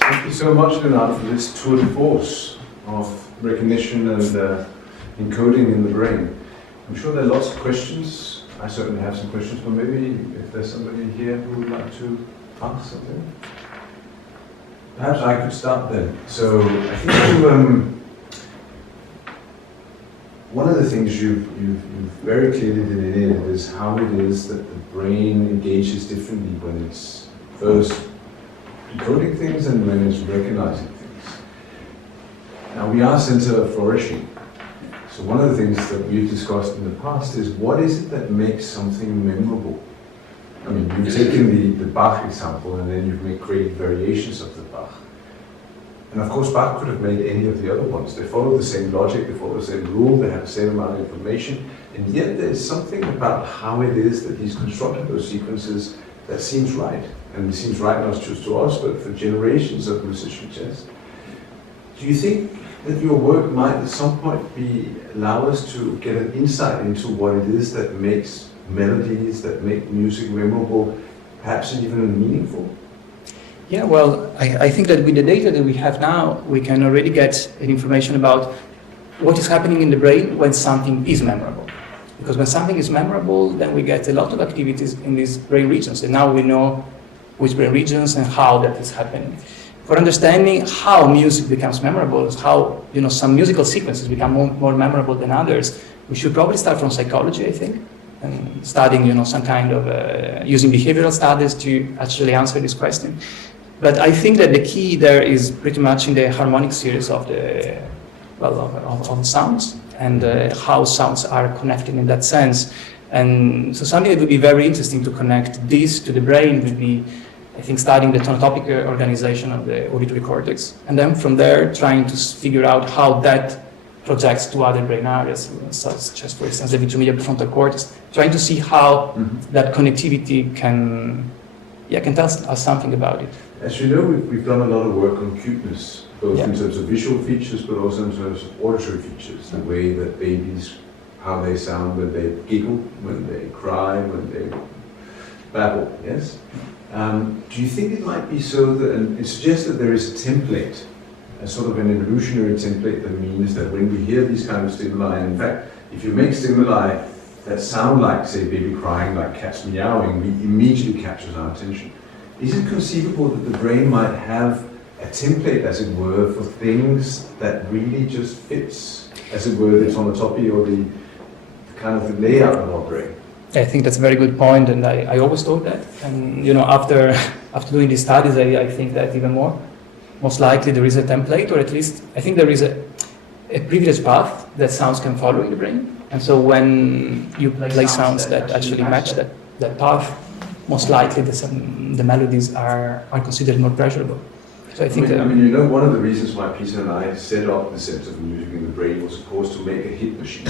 Thank you so much, Leonardo, for this tour de force of recognition and encoding in the brain. I'm sure there are lots of questions. I certainly have some questions, but maybe if there's somebody here who would like to ask something. Perhaps I could start then. So I think one of the things you've very clearly delineated is how it is that the brain engages differently when it's first decoding things and when it's recognizing things. Now we are center of flourishing, So one of the things that we've discussed in the past is what is it that makes something memorable? I mean, you've taken the Bach example and then you've made created variations of the Bach. And of course, Bach could have made any of the other ones. They follow the same logic, they follow the same rule, they have the same amount of information, and yet there's something about how it is that he's constructed those sequences that seems right. And it seems right not just to us, but for generations of musicians, yes? Do you think that your work might at some point allow us to get an insight into what it is that makes melodies, that make music memorable, perhaps even meaningful? Yeah, well, I think that with the data that we have now, we can already get information about what is happening in the brain when something is memorable. Because when something is memorable, then we get a lot of activities in these brain regions, and now we know which brain regions and how that is happening. For understanding how music becomes memorable, how some musical sequences become more memorable than others, we should probably start from psychology, I think, and studying some kind of using behavioral studies to actually answer this question. But I think that the key there is pretty much in the harmonic series of the of sounds and how sounds are connected in that sense. And so something that would be very interesting to connect this to the brain would be, I think, studying the tonotopic organization of the auditory cortex, and then from there trying to figure out how that projects to other brain areas, such as, for instance, the ventral prefrontal cortex, trying to see how that connectivity can tell us something about it. As you know, we've done a lot of work on cuteness, both in terms of visual features, but also in terms of auditory features, the way that babies, how they sound when they giggle, when they cry, when they babble, yes? Do you think it might be so that, and it suggests that there is a template, a sort of an evolutionary template that means that when we hear these kind of stimuli, and in fact, if you make stimuli that sound like, say, baby crying, like cats meowing, we immediately captures our attention. Is it conceivable that the brain might have a template, as it were, for things that really just fits, as it were, the tonotopy or the kind of the layout of our brain? I think that's a very good point, and I always thought that. And after doing these studies, I think that even more. Most likely there is a template, or at least I think there is a previous path that sounds can follow in the brain. And so when you play sounds that actually match that path, most likely the melodies are considered more pleasurable. So I think one of the reasons why Peter and I set up the Center for Music in the Brain was, of course, to make a hit machine.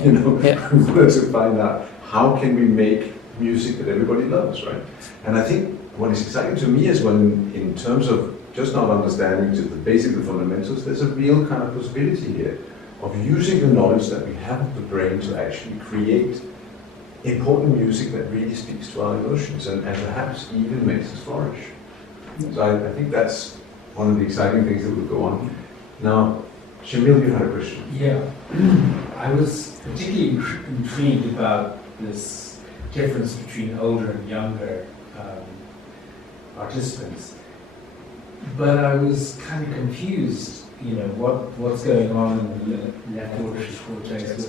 We wanted to find out how can we make music that everybody loves, right? And I think what is exciting to me is when, in terms of just not understanding the basic fundamentals, there's a real kind of possibility here of using the knowledge that we have of the brain to actually create important music that really speaks to our emotions and perhaps even makes us flourish. So I think that's one of the exciting things that will go on. Now, Shamil, you had a question. Yeah, I was particularly intrigued about this difference between older and younger participants. But I was kind of confused, what's going on in the left auditory cortex.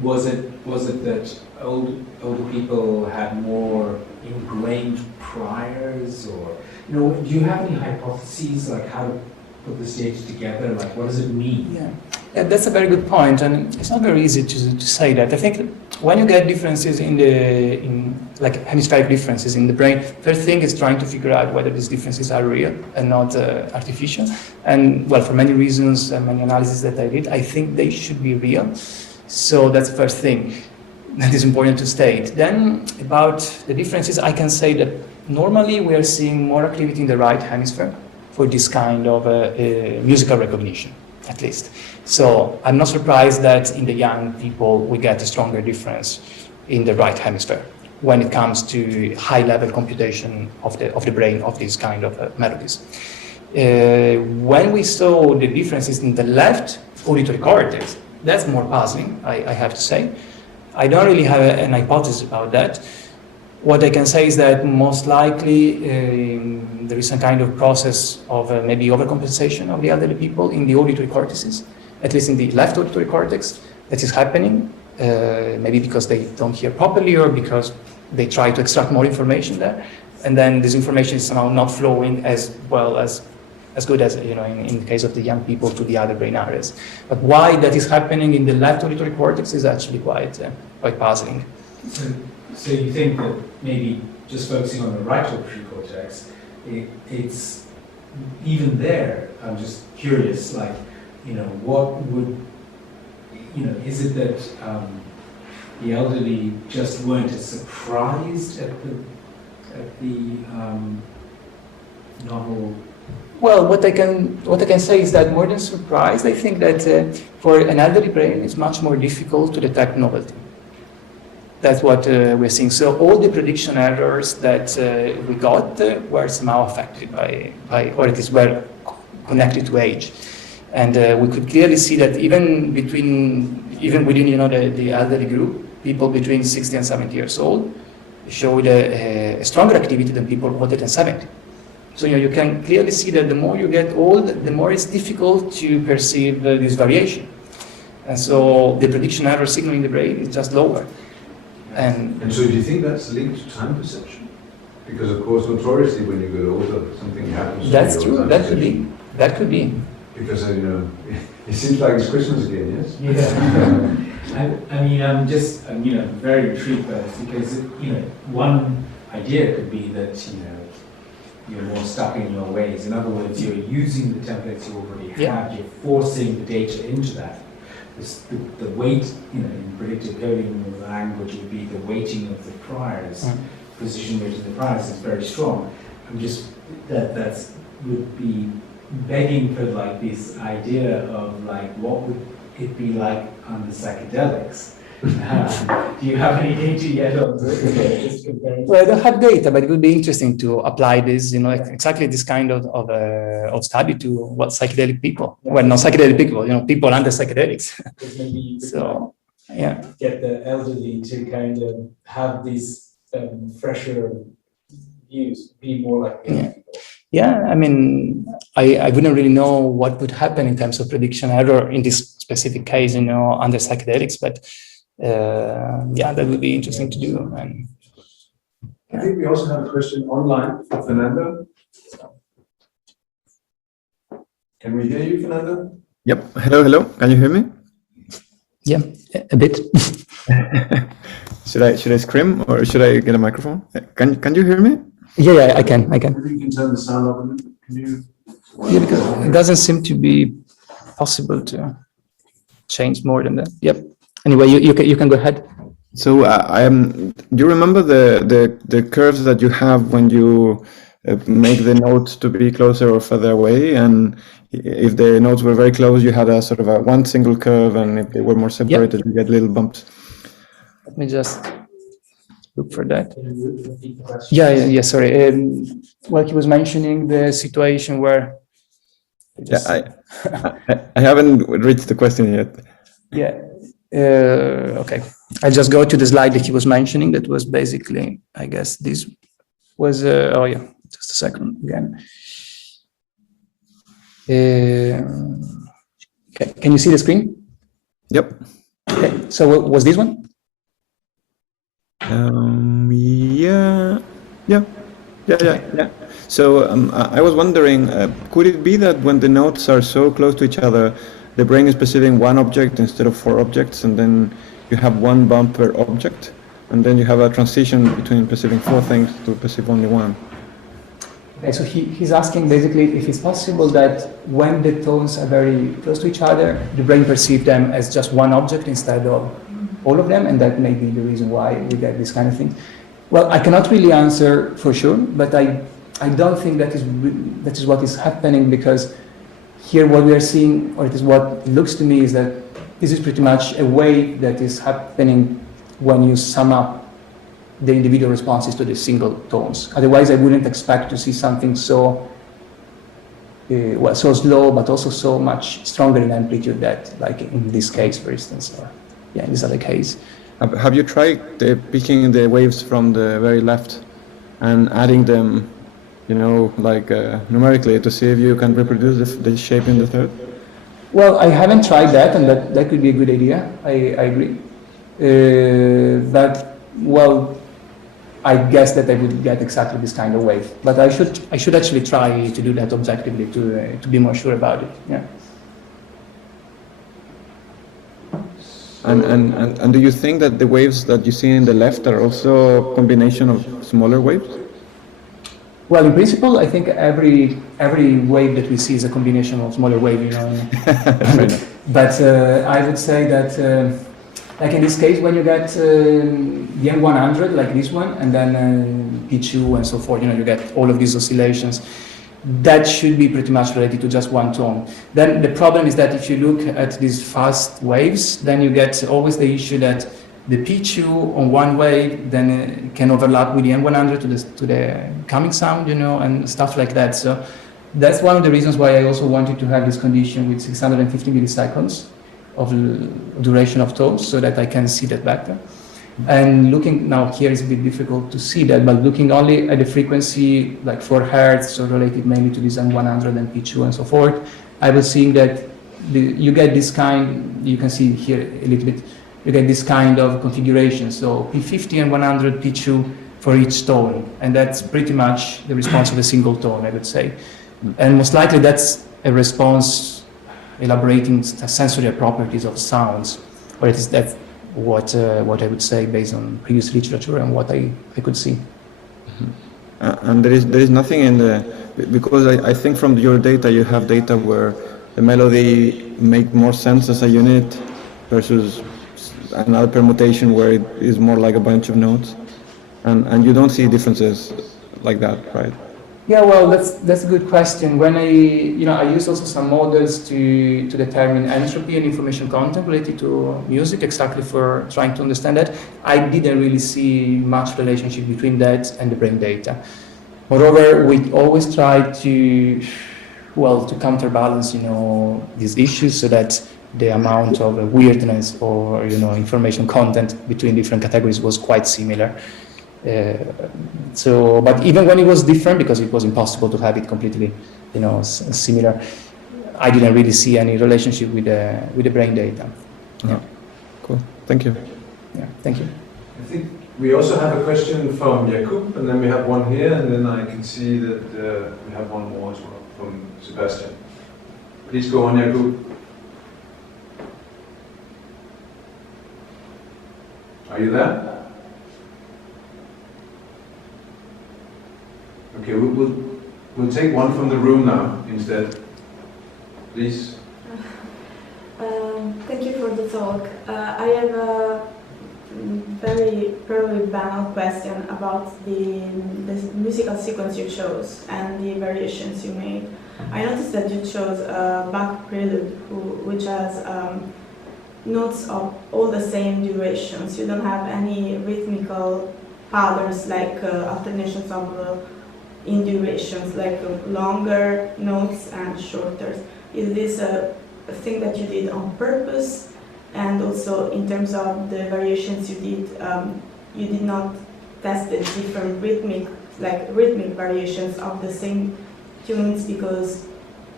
Was it that older people had more ingrained priors, or do you have any hypotheses like how to put this data together? Like, what does it mean? Yeah, that's a very good point, and it's not very easy to say that. I think when you get differences in hemispheric differences in the brain, first thing is trying to figure out whether these differences are real and not artificial. And well, for many reasons and many analyses that I did, I think they should be real. So that's the first thing that is important to state. Then about the differences, I can say that normally we are seeing more activity in the right hemisphere for this kind of musical recognition, at least. So I'm not surprised that in the young people we get a stronger difference in the right hemisphere when it comes to high-level computation of the brain of these kind of melodies. When we saw the differences in the left auditory cortex, that's more puzzling, I have to say. I don't really have an hypothesis about that. What I can say is that most likely there is some kind of process of maybe overcompensation of the elderly people in the auditory cortices, at least in the left auditory cortex, that is happening, maybe because they don't hear properly or because they try to extract more information there, and then this information is somehow not flowing as well as as good as in the case of the young people to the other brain areas. But why that is happening in the left auditory cortex is actually quite puzzling. So you think that maybe just focusing on the right auditory cortex, it's even there. I'm just curious, like, what would, is it that the elderly just weren't as surprised at the novel? Well, what I can say is that more than surprised, I think that for an elderly brain, it's much more difficult to detect novelty. That's what we're seeing. So all the prediction errors that we got were somehow affected by, or at least were connected to age. And we could clearly see that even within the elderly group, people between 60 and 70 years old showed a stronger activity than people older than 70. So you can clearly see that the more you get old, the more it's difficult to perceive this variation. And so the prediction error signal in the brain is just lower. And so do you think that's linked to time perception? Because of course notoriously when you get older, something happens. That's true, that could be. Because it seems like it's Christmas again, yes? Yeah. I'm very intrigued by this because, one idea could be that, you're more stuck in your ways. In other words, you're using the templates you already have, you're forcing the data into that. The weight, in predictive coding language would be the weighting of the priors, precision weight of the priors is very strong. That would be begging for like this idea of like what would it be like on the psychedelics. Do you have any data yet on this? Well, I don't have data, but it would be interesting to apply this, exactly this kind of study to what psychedelic people, well, not psychedelic people, people under psychedelics. Maybe you could get the elderly to kind of have these fresher views, be more like people. Yeah, I wouldn't really know what would happen in terms of prediction error in this specific case, under psychedelics, but that would be interesting to do. And I think we also have a question online for Fernando. Can we hear you, Fernando? Yep. Hello. Can you hear me? Yeah, a bit. Should I scream or should I get a microphone? Can you hear me? Yeah, I can. Maybe you can turn the sound up a little. Can you? Yeah, because it doesn't seem to be possible to change more than that. Yep. Anyway, you can go ahead. So do you remember the curves that you have when you make the notes to be closer or further away? And if the notes were very close, you had a sort of a one single curve, and if they were more separated, you get little bumps. Let me just look for that. Yeah. Sorry. Well, he was mentioning the situation where. I haven't reached the question yet. Yeah. Okay. I'll just go to the slide that he was mentioning. That was basically, I guess, this was. Just a second again. Okay. Can you see the screen? Yep. Okay. So was this one? Yeah. So I was wondering, could it be that when the notes are so close to each other, the brain is perceiving one object instead of four objects, and then you have one bump per object, and then you have a transition between perceiving four things to perceive only one? Okay, so he's asking basically if it's possible that when the tones are very close to each other, the brain perceives them as just one object instead of all of them, and that may be the reason why we get this kind of thing. Well, I cannot really answer for sure, but I don't think that is what is happening, because here what we are seeing, or it is what it looks to me, is that this is pretty much a wave that is happening when you sum up the individual responses to the single tones. Otherwise, I wouldn't expect to see something so so slow, but also so much stronger in amplitude that, like in this case, for instance, or in this other case. Have you tried picking the waves from the very left and adding them, numerically, to see if you can reproduce the shape in the third? Well, I haven't tried that, and that could be a good idea. I agree. But, well, I guess that I would get exactly this kind of wave. But I should actually try to do that objectively to be more sure about it. Yeah. And do you think that the waves that you see in the left are also a combination of smaller waves? Well, in principle, I think every wave that we see is a combination of smaller wave, you know. But I would say that, like in this case, when you get the M100, like this one, and then P2 and so forth, you know, you get all of these oscillations. That should be pretty much related to just one tone. Then the problem is that if you look at these fast waves, then you get always the issue that the P2 on one wave then can overlap with the M100 to the coming sound, you know, and stuff like that. So that's one of the reasons why I also wanted to have this condition with 650 milliseconds of duration of tones, so that I can see that better. And looking now here is a bit difficult to see that, but looking only at the frequency like 4 Hertz, so related mainly to this M100 and P2 and so forth, I was seeing that you get this kind, you can see here a little bit, you get this kind of configuration. So P50 and 100 P2 for each tone, and that's pretty much the response of a single tone, I would say. And most likely that's a response elaborating sensory properties of sounds, or it is that what I would say based on previous literature and what I could see. And there is nothing in the, because I think from your data you have data where the melody make more sense as a unit versus another permutation where it is more like a bunch of notes, and you don't see differences like that, right? Yeah, well, that's a good question. When I use also some models to determine entropy and information content related to music, exactly for trying to understand that. I didn't really see much relationship between that and the brain data. Moreover, we always try to counterbalance, these issues so that the amount of weirdness or, information content between different categories was quite similar. But even when it was different, because it was impossible to have it completely, similar, I didn't really see any relationship with the brain data. Yeah. Cool. Thank you. Yeah. Thank you. I think we also have a question from Jakub, and then we have one here, and then I can see that we have one more as well from Sebastian. Please go on, Jakub. Are you there? Okay, we'll take one from the room now instead. Please. Thank you for the talk. I have a very probably banal question about the musical sequence you chose and the variations you made. I noticed that you chose a Bach prelude which has notes of all the same durations. You don't have any rhythmical patterns like alternations of in durations, like longer notes and shorter. Is this a thing that you did on purpose? And also in terms of the variations you did not test the different rhythmic variations of the same tunes because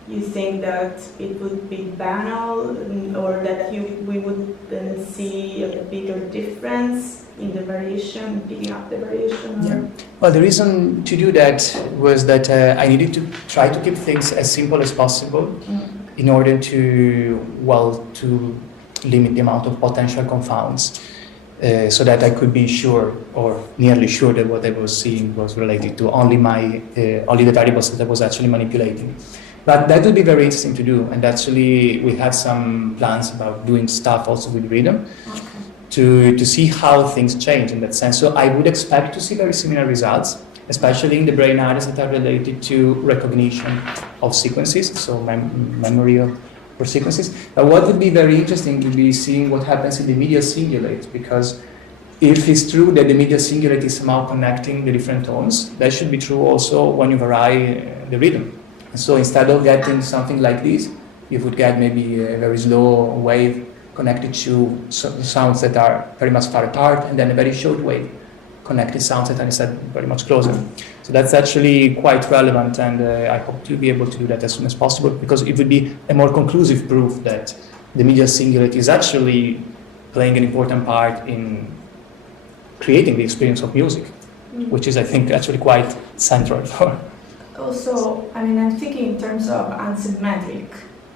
you think that it would be banal, or that we would see a bigger difference in the variation, picking up the variation? Yeah. Well, the reason to do that was that I needed to try to keep things as simple as possible in order to limit the amount of potential confounds, so that I could be sure, or nearly sure, that what I was seeing was related to only the variables that I was actually manipulating. But that would be very interesting to do, and actually we have some plans about doing stuff also with rhythm. Okay. To see how things change in that sense. So I would expect to see very similar results, especially in the brain areas that are related to recognition of sequences, so memory for sequences. But what would be very interesting would be seeing what happens in the medial cingulate, because if it's true that the medial cingulate is somehow connecting the different tones, that should be true also when you vary the rhythm. So instead of getting something like this, you would get maybe a very slow wave connected to sounds that are very much far apart, and then a very short wave connected sounds that are instead very much closer. So that's actually quite relevant, and I hope to be able to do that as soon as possible, because it would be a more conclusive proof that the medial cingulate is actually playing an important part in creating the experience of music. which is, I think, actually quite central for. Also, I mean, I'm thinking in terms of unsymmetric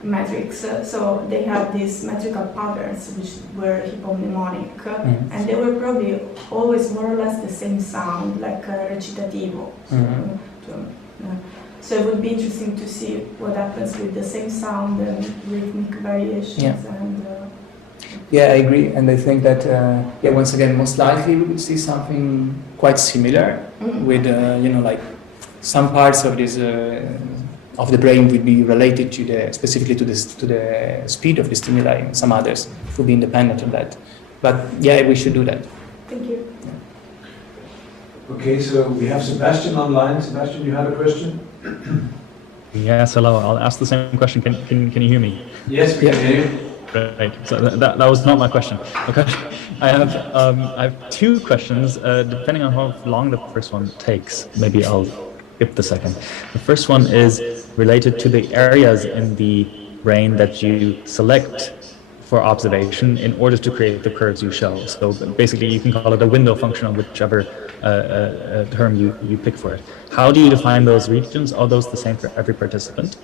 metrics. So they have these metrical patterns which were hypomnemonic, and they were probably always more or less the same sound, like recitativo. So it would be interesting to see what happens with the same sound and rhythmic variations. Yeah, I agree, and I think that once again, most likely we will see something quite similar with like some parts of this of the brain will be related to specifically to the speed of the stimuli, and some others will be independent of that. But yeah, we should do that. Thank you. Okay, so we have Sebastian online. Sebastian, you have a question? Yes, hello. I'll ask the same question. Can you hear me? Yes, we can hear you. Right. So that was not my question. Okay. I have two questions. Depending on how long the first one takes, maybe I'll skip the second. The first one is related to the areas in the brain that you select for observation in order to create the curves you show. So basically, you can call it a window function on whichever term you pick for it. How do you define those regions? Are those the same for every participant?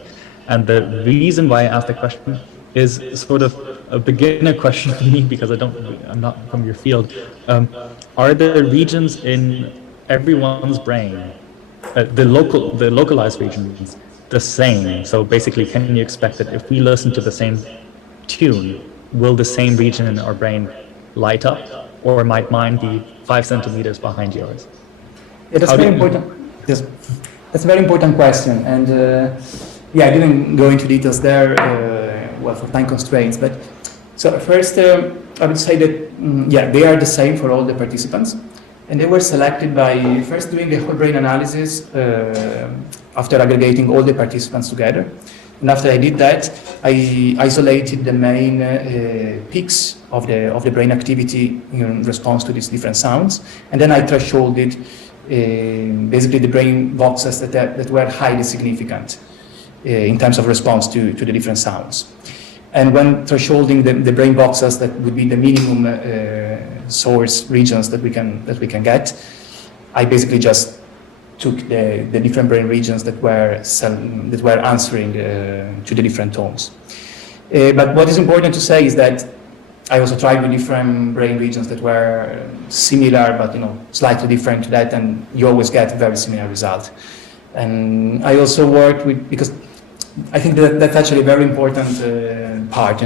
And the reason why I asked the question is sort of a beginner question for me, because I'm not from your field. Are there regions in everyone's brain, the localized regions, the same? So basically, can you expect that if we listen to the same tune, will the same region in our brain light up, or might mine be 5 centimeters behind yours? Yeah, that's very important. That's a very important question, and I didn't go into details there, for time constraints. But so first, I would say that they are the same for all the participants, and they were selected by first doing the whole brain analysis after aggregating all the participants together. And after I did that, I isolated the main peaks of the brain activity in response to these different sounds, and then I thresholded basically the brain boxes that were highly significant in terms of response to the different sounds. And when thresholding the brain boxes that would be the minimum source regions that we can get, I basically just took the different brain regions that were answering to the different tones. But what is important to say is that I also tried with different brain regions that were similar, but slightly different to that, and you always get a very similar result. And I also worked with, because I think that's actually a very important part,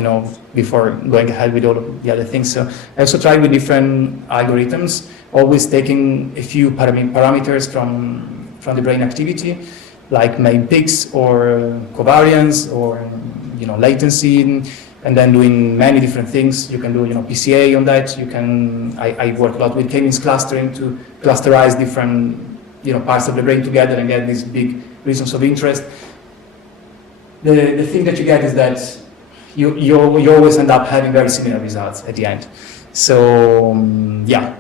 before going ahead with all of the other things. So I also tried with different algorithms, always taking a few parameters from the brain activity, like main peaks or covariance or latency, and then doing many different things. You can do PCA on that. I work a lot with k-means clustering to clusterize different parts of the brain together and get these big regions of interest. The thing that you get is that you always end up having very similar results at the end. So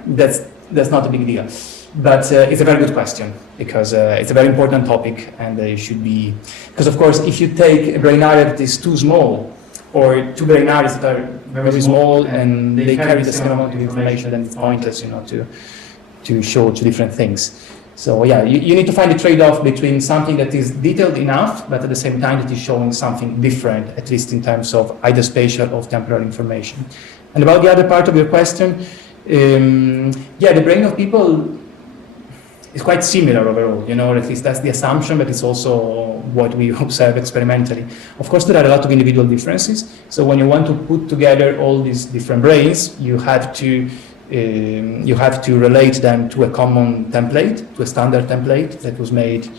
that's not a big deal. But it's a very good question, because it's a very important topic, and it should be, because of course if you take a brain area that is too small, or two brain areas that are very small and they carry the same amount of information, then it's pointless to show two different things. So you need to find a trade-off between something that is detailed enough, but at the same time that is showing something different, at least in terms of either spatial or temporal information. And about the other part of your question, the brain of people is quite similar overall, at least that's the assumption, but it's also what we observe experimentally. Of course, there are a lot of individual differences. So when you want to put together all these different brains, you have to relate them to a common template, to a standard template that was made.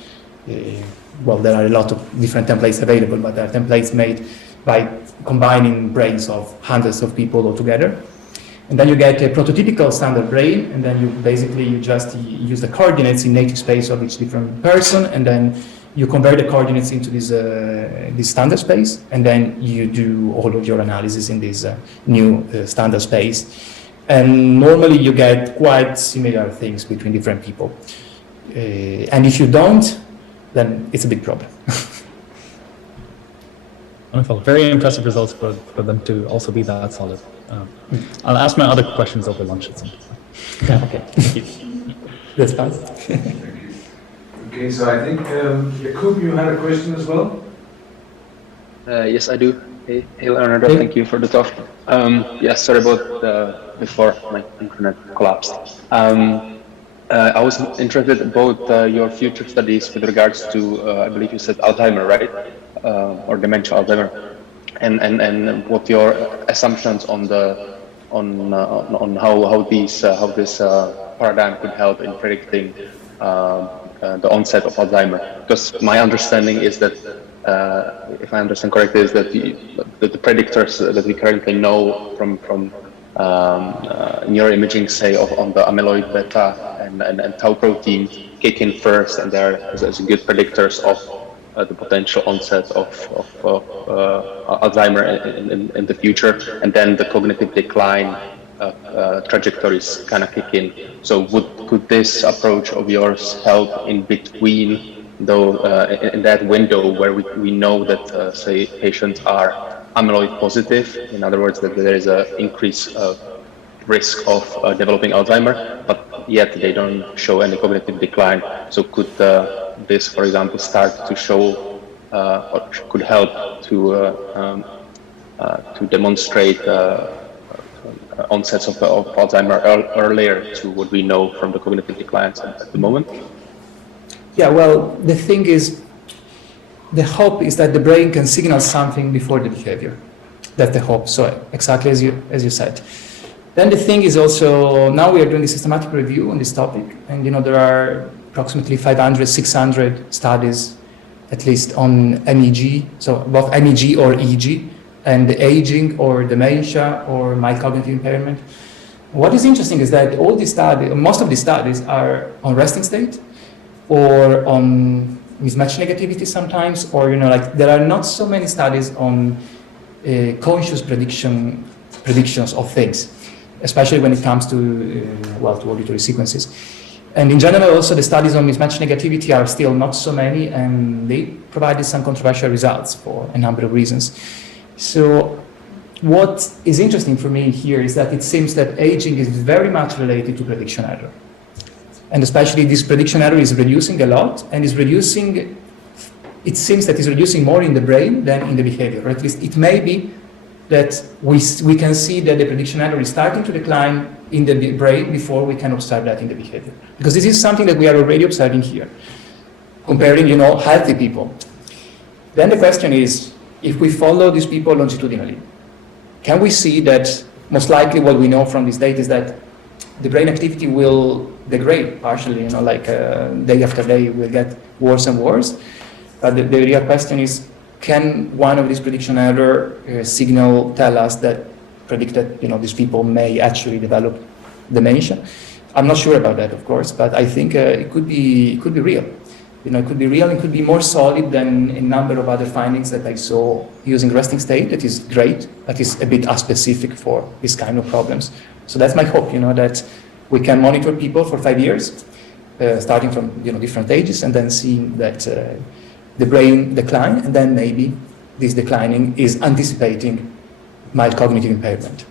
There are a lot of different templates available, but there are templates made by combining brains of hundreds of people all together. And then you get a prototypical standard brain, and then you just use the coordinates in native space of each different person, and then you convert the coordinates into this standard space, and then you do all of your analysis in this new standard space. And normally you get quite similar things between different people. And if you don't, then it's a big problem. Wonderful. Very impressive results for them to also be that solid. I'll ask my other questions over lunch at some point. Okay. Thank you. That's fine. Thank you. Okay, so I think, Jakub, you had a question as well? Yes, I do. Hey, Leonardo, Hey. thank you for the talk. Yes, sorry about before my internet collapsed. I was interested about your future studies with regards to, I believe you said Alzheimer, right? Or dementia Alzheimer, and what your assumptions on the on how this paradigm could help in predicting the onset of Alzheimer. Because my understanding is that, if I understand correctly, is that the predictors that we currently know from neuroimaging, say, on the amyloid beta and tau protein kick in first, and they're as good predictors of the potential onset of Alzheimer in the future, and then the cognitive decline trajectories kind of kick in. So could this approach of yours help in between, though, in that window where we know that, say, patients are amyloid positive, in other words, that there is an increased risk of developing Alzheimer, but yet they don't show any cognitive decline. So could this, for example, start to show or could help to demonstrate onsets of Alzheimer earlier to what we know from the cognitive declines at the moment? Yeah, well, the thing is, the hope is that the brain can signal something before the behavior. That's the hope. So exactly as you said. Then the thing is also, now we are doing a systematic review on this topic, and there are approximately 500, 600 studies, at least on MEG, so both MEG or EG, and the aging or dementia or mild cognitive impairment. What is interesting is that all these studies, most of these studies are on resting state or on mismatch negativity sometimes, or there are not so many studies on conscious predictions of things, especially when it comes to to auditory sequences. And in general, also the studies on mismatch negativity are still not so many, and they provided some controversial results for a number of reasons. So what is interesting for me here is that it seems that aging is very much related to prediction error. And especially this prediction error is reducing a lot, and it seems that it's reducing more in the brain than in the behavior, or at least it may be that we can see that the prediction error is starting to decline in the brain before we can observe that in the behavior. Because this is something that we are already observing here, comparing, healthy people. Then the question is, if we follow these people longitudinally, can we see that most likely what we know from this data is that the brain activity will degrade partially, day after day will get worse and worse. But the real question is, can one of these prediction error signal tell us that predicted, these people may actually develop dementia? I'm not sure about that, of course, but I think it could be real. It could be real and could be more solid than a number of other findings that I saw using resting state. That is great, but is a bit unspecific for this kind of problems. So that's my hope, that we can monitor people for 5 years, starting from different ages, and then seeing that the brain decline, and then maybe this declining is anticipating mild cognitive impairment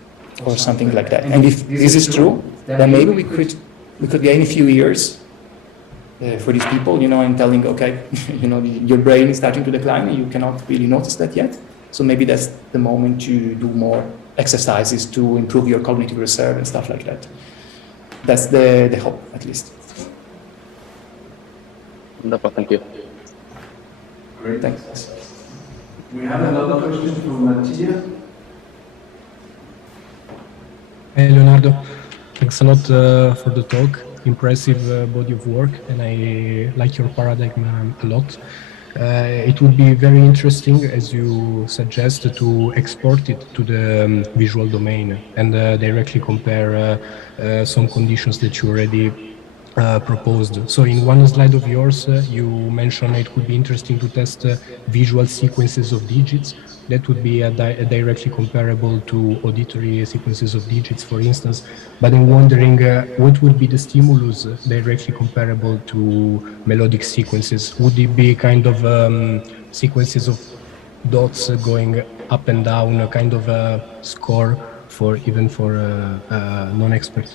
or something like that. And if this is true, then maybe we could gain a few years for these people, and telling, okay, your brain is starting to decline and you cannot really notice that yet. So maybe that's the moment to do more exercises to improve your cognitive reserve and stuff like that. That's the hope, at least. Wonderful, thank you. Great. Thanks. We have another question from Mattia. Hey Leonardo, thanks a lot for the talk. Impressive body of work, and I like your paradigm a lot. It would be very interesting, as you suggest, to export it to the visual domain and directly compare some conditions that you already proposed. So in one slide of yours, you mentioned it could be interesting to test visual sequences of digits. That would be directly comparable to auditory sequences of digits, for instance. But I'm wondering what would be the stimulus directly comparable to melodic sequences? Would it be kind of sequences of dots going up and down, a kind of a score for even for non-expert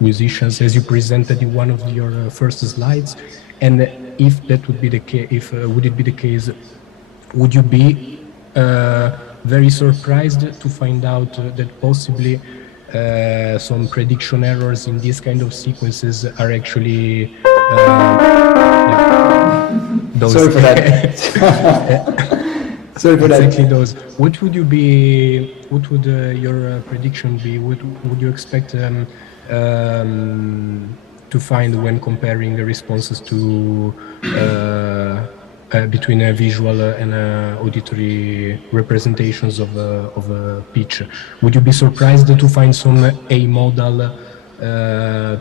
musicians, as you presented in one of your first slides? And if that would be the case, would it be the case, would you be very surprised to find out that possibly some prediction errors in these kind of sequences are actually those? Sorry for that. Sorry for exactly that. those. What would you be? What would your prediction be? What would you expect to find when comparing the responses to between visual and auditory representations of a pitch? Would you be surprised to find some A-modal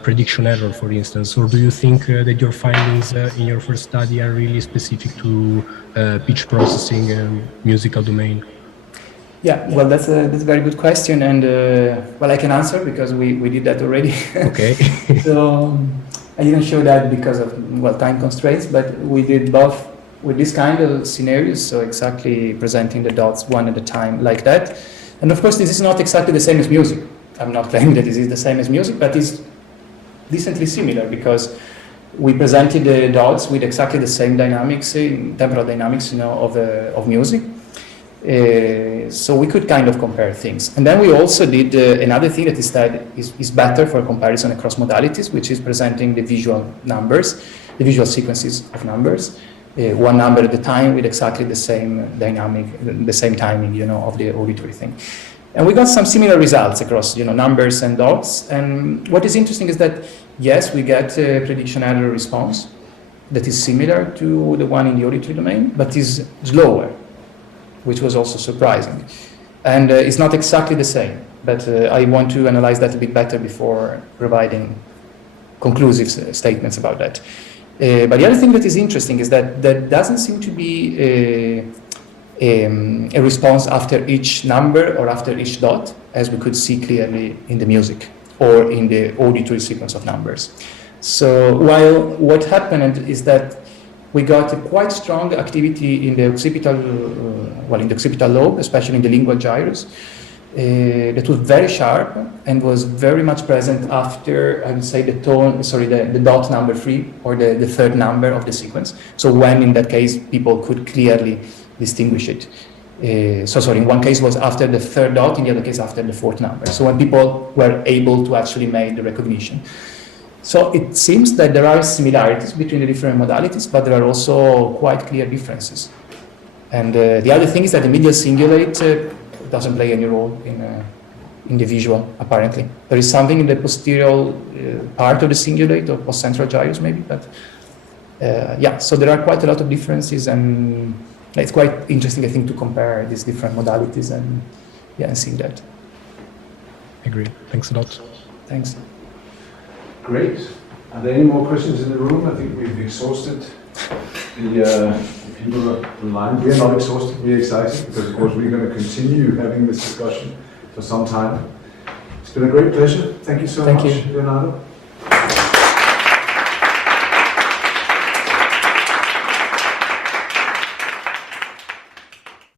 prediction error, for instance, or do you think that your findings in your first study are really specific to pitch processing and musical domain? Yeah, well, that's a very good question, and well, I can answer because we did that already. Okay. So I didn't show that because of time constraints, but we did both with this kind of scenarios, so exactly presenting the dots one at a time like that. And of course, this is not exactly the same as music. I'm not claiming that this is the same as music, but it's decently similar because we presented the dots with exactly the same dynamics, temporal dynamics, of music. So we could kind of compare things. And then we also did another thing that is better for comparison across modalities, which is presenting the visual numbers, the visual sequences of numbers, one number at a time with exactly the same dynamic, the same timing, of the auditory thing. And we got some similar results across, numbers and dots. And what is interesting is that, yes, we get a prediction error response that is similar to the one in the auditory domain, but is slower, which was also surprising. And it's not exactly the same, but I want to analyze that a bit better before providing conclusive statements about that. But the other thing that is interesting is that there doesn't seem to be a response after each number or after each dot, as we could see clearly in the music or in the auditory sequence of numbers. So while what happened is that we got a quite strong activity in the occipital, in the occipital lobe, especially in the lingual gyrus, that was very sharp and was very much present after, I would say, the dot number 3 or the third number of the sequence. So when in that case people could clearly distinguish it. In one case was after the third dot, in the other case after the fourth number. So when people were able to actually make the recognition. So it seems that there are similarities between the different modalities, but there are also quite clear differences. And the other thing is that the medial cingulate doesn't play any role in the visual, apparently. There is something in the posterior part of the cingulate or postcentral gyrus maybe, but so there are quite a lot of differences, and it's quite interesting, I think, to compare these different modalities and see that. Agree. Thanks a lot. Thanks. Great. Are there any more questions in the room? I think we've exhausted the people online. We are not exhausted, we are excited, because of course we're going to continue having this discussion for some time. It's been a great pleasure. Thank you so much, Leonardo.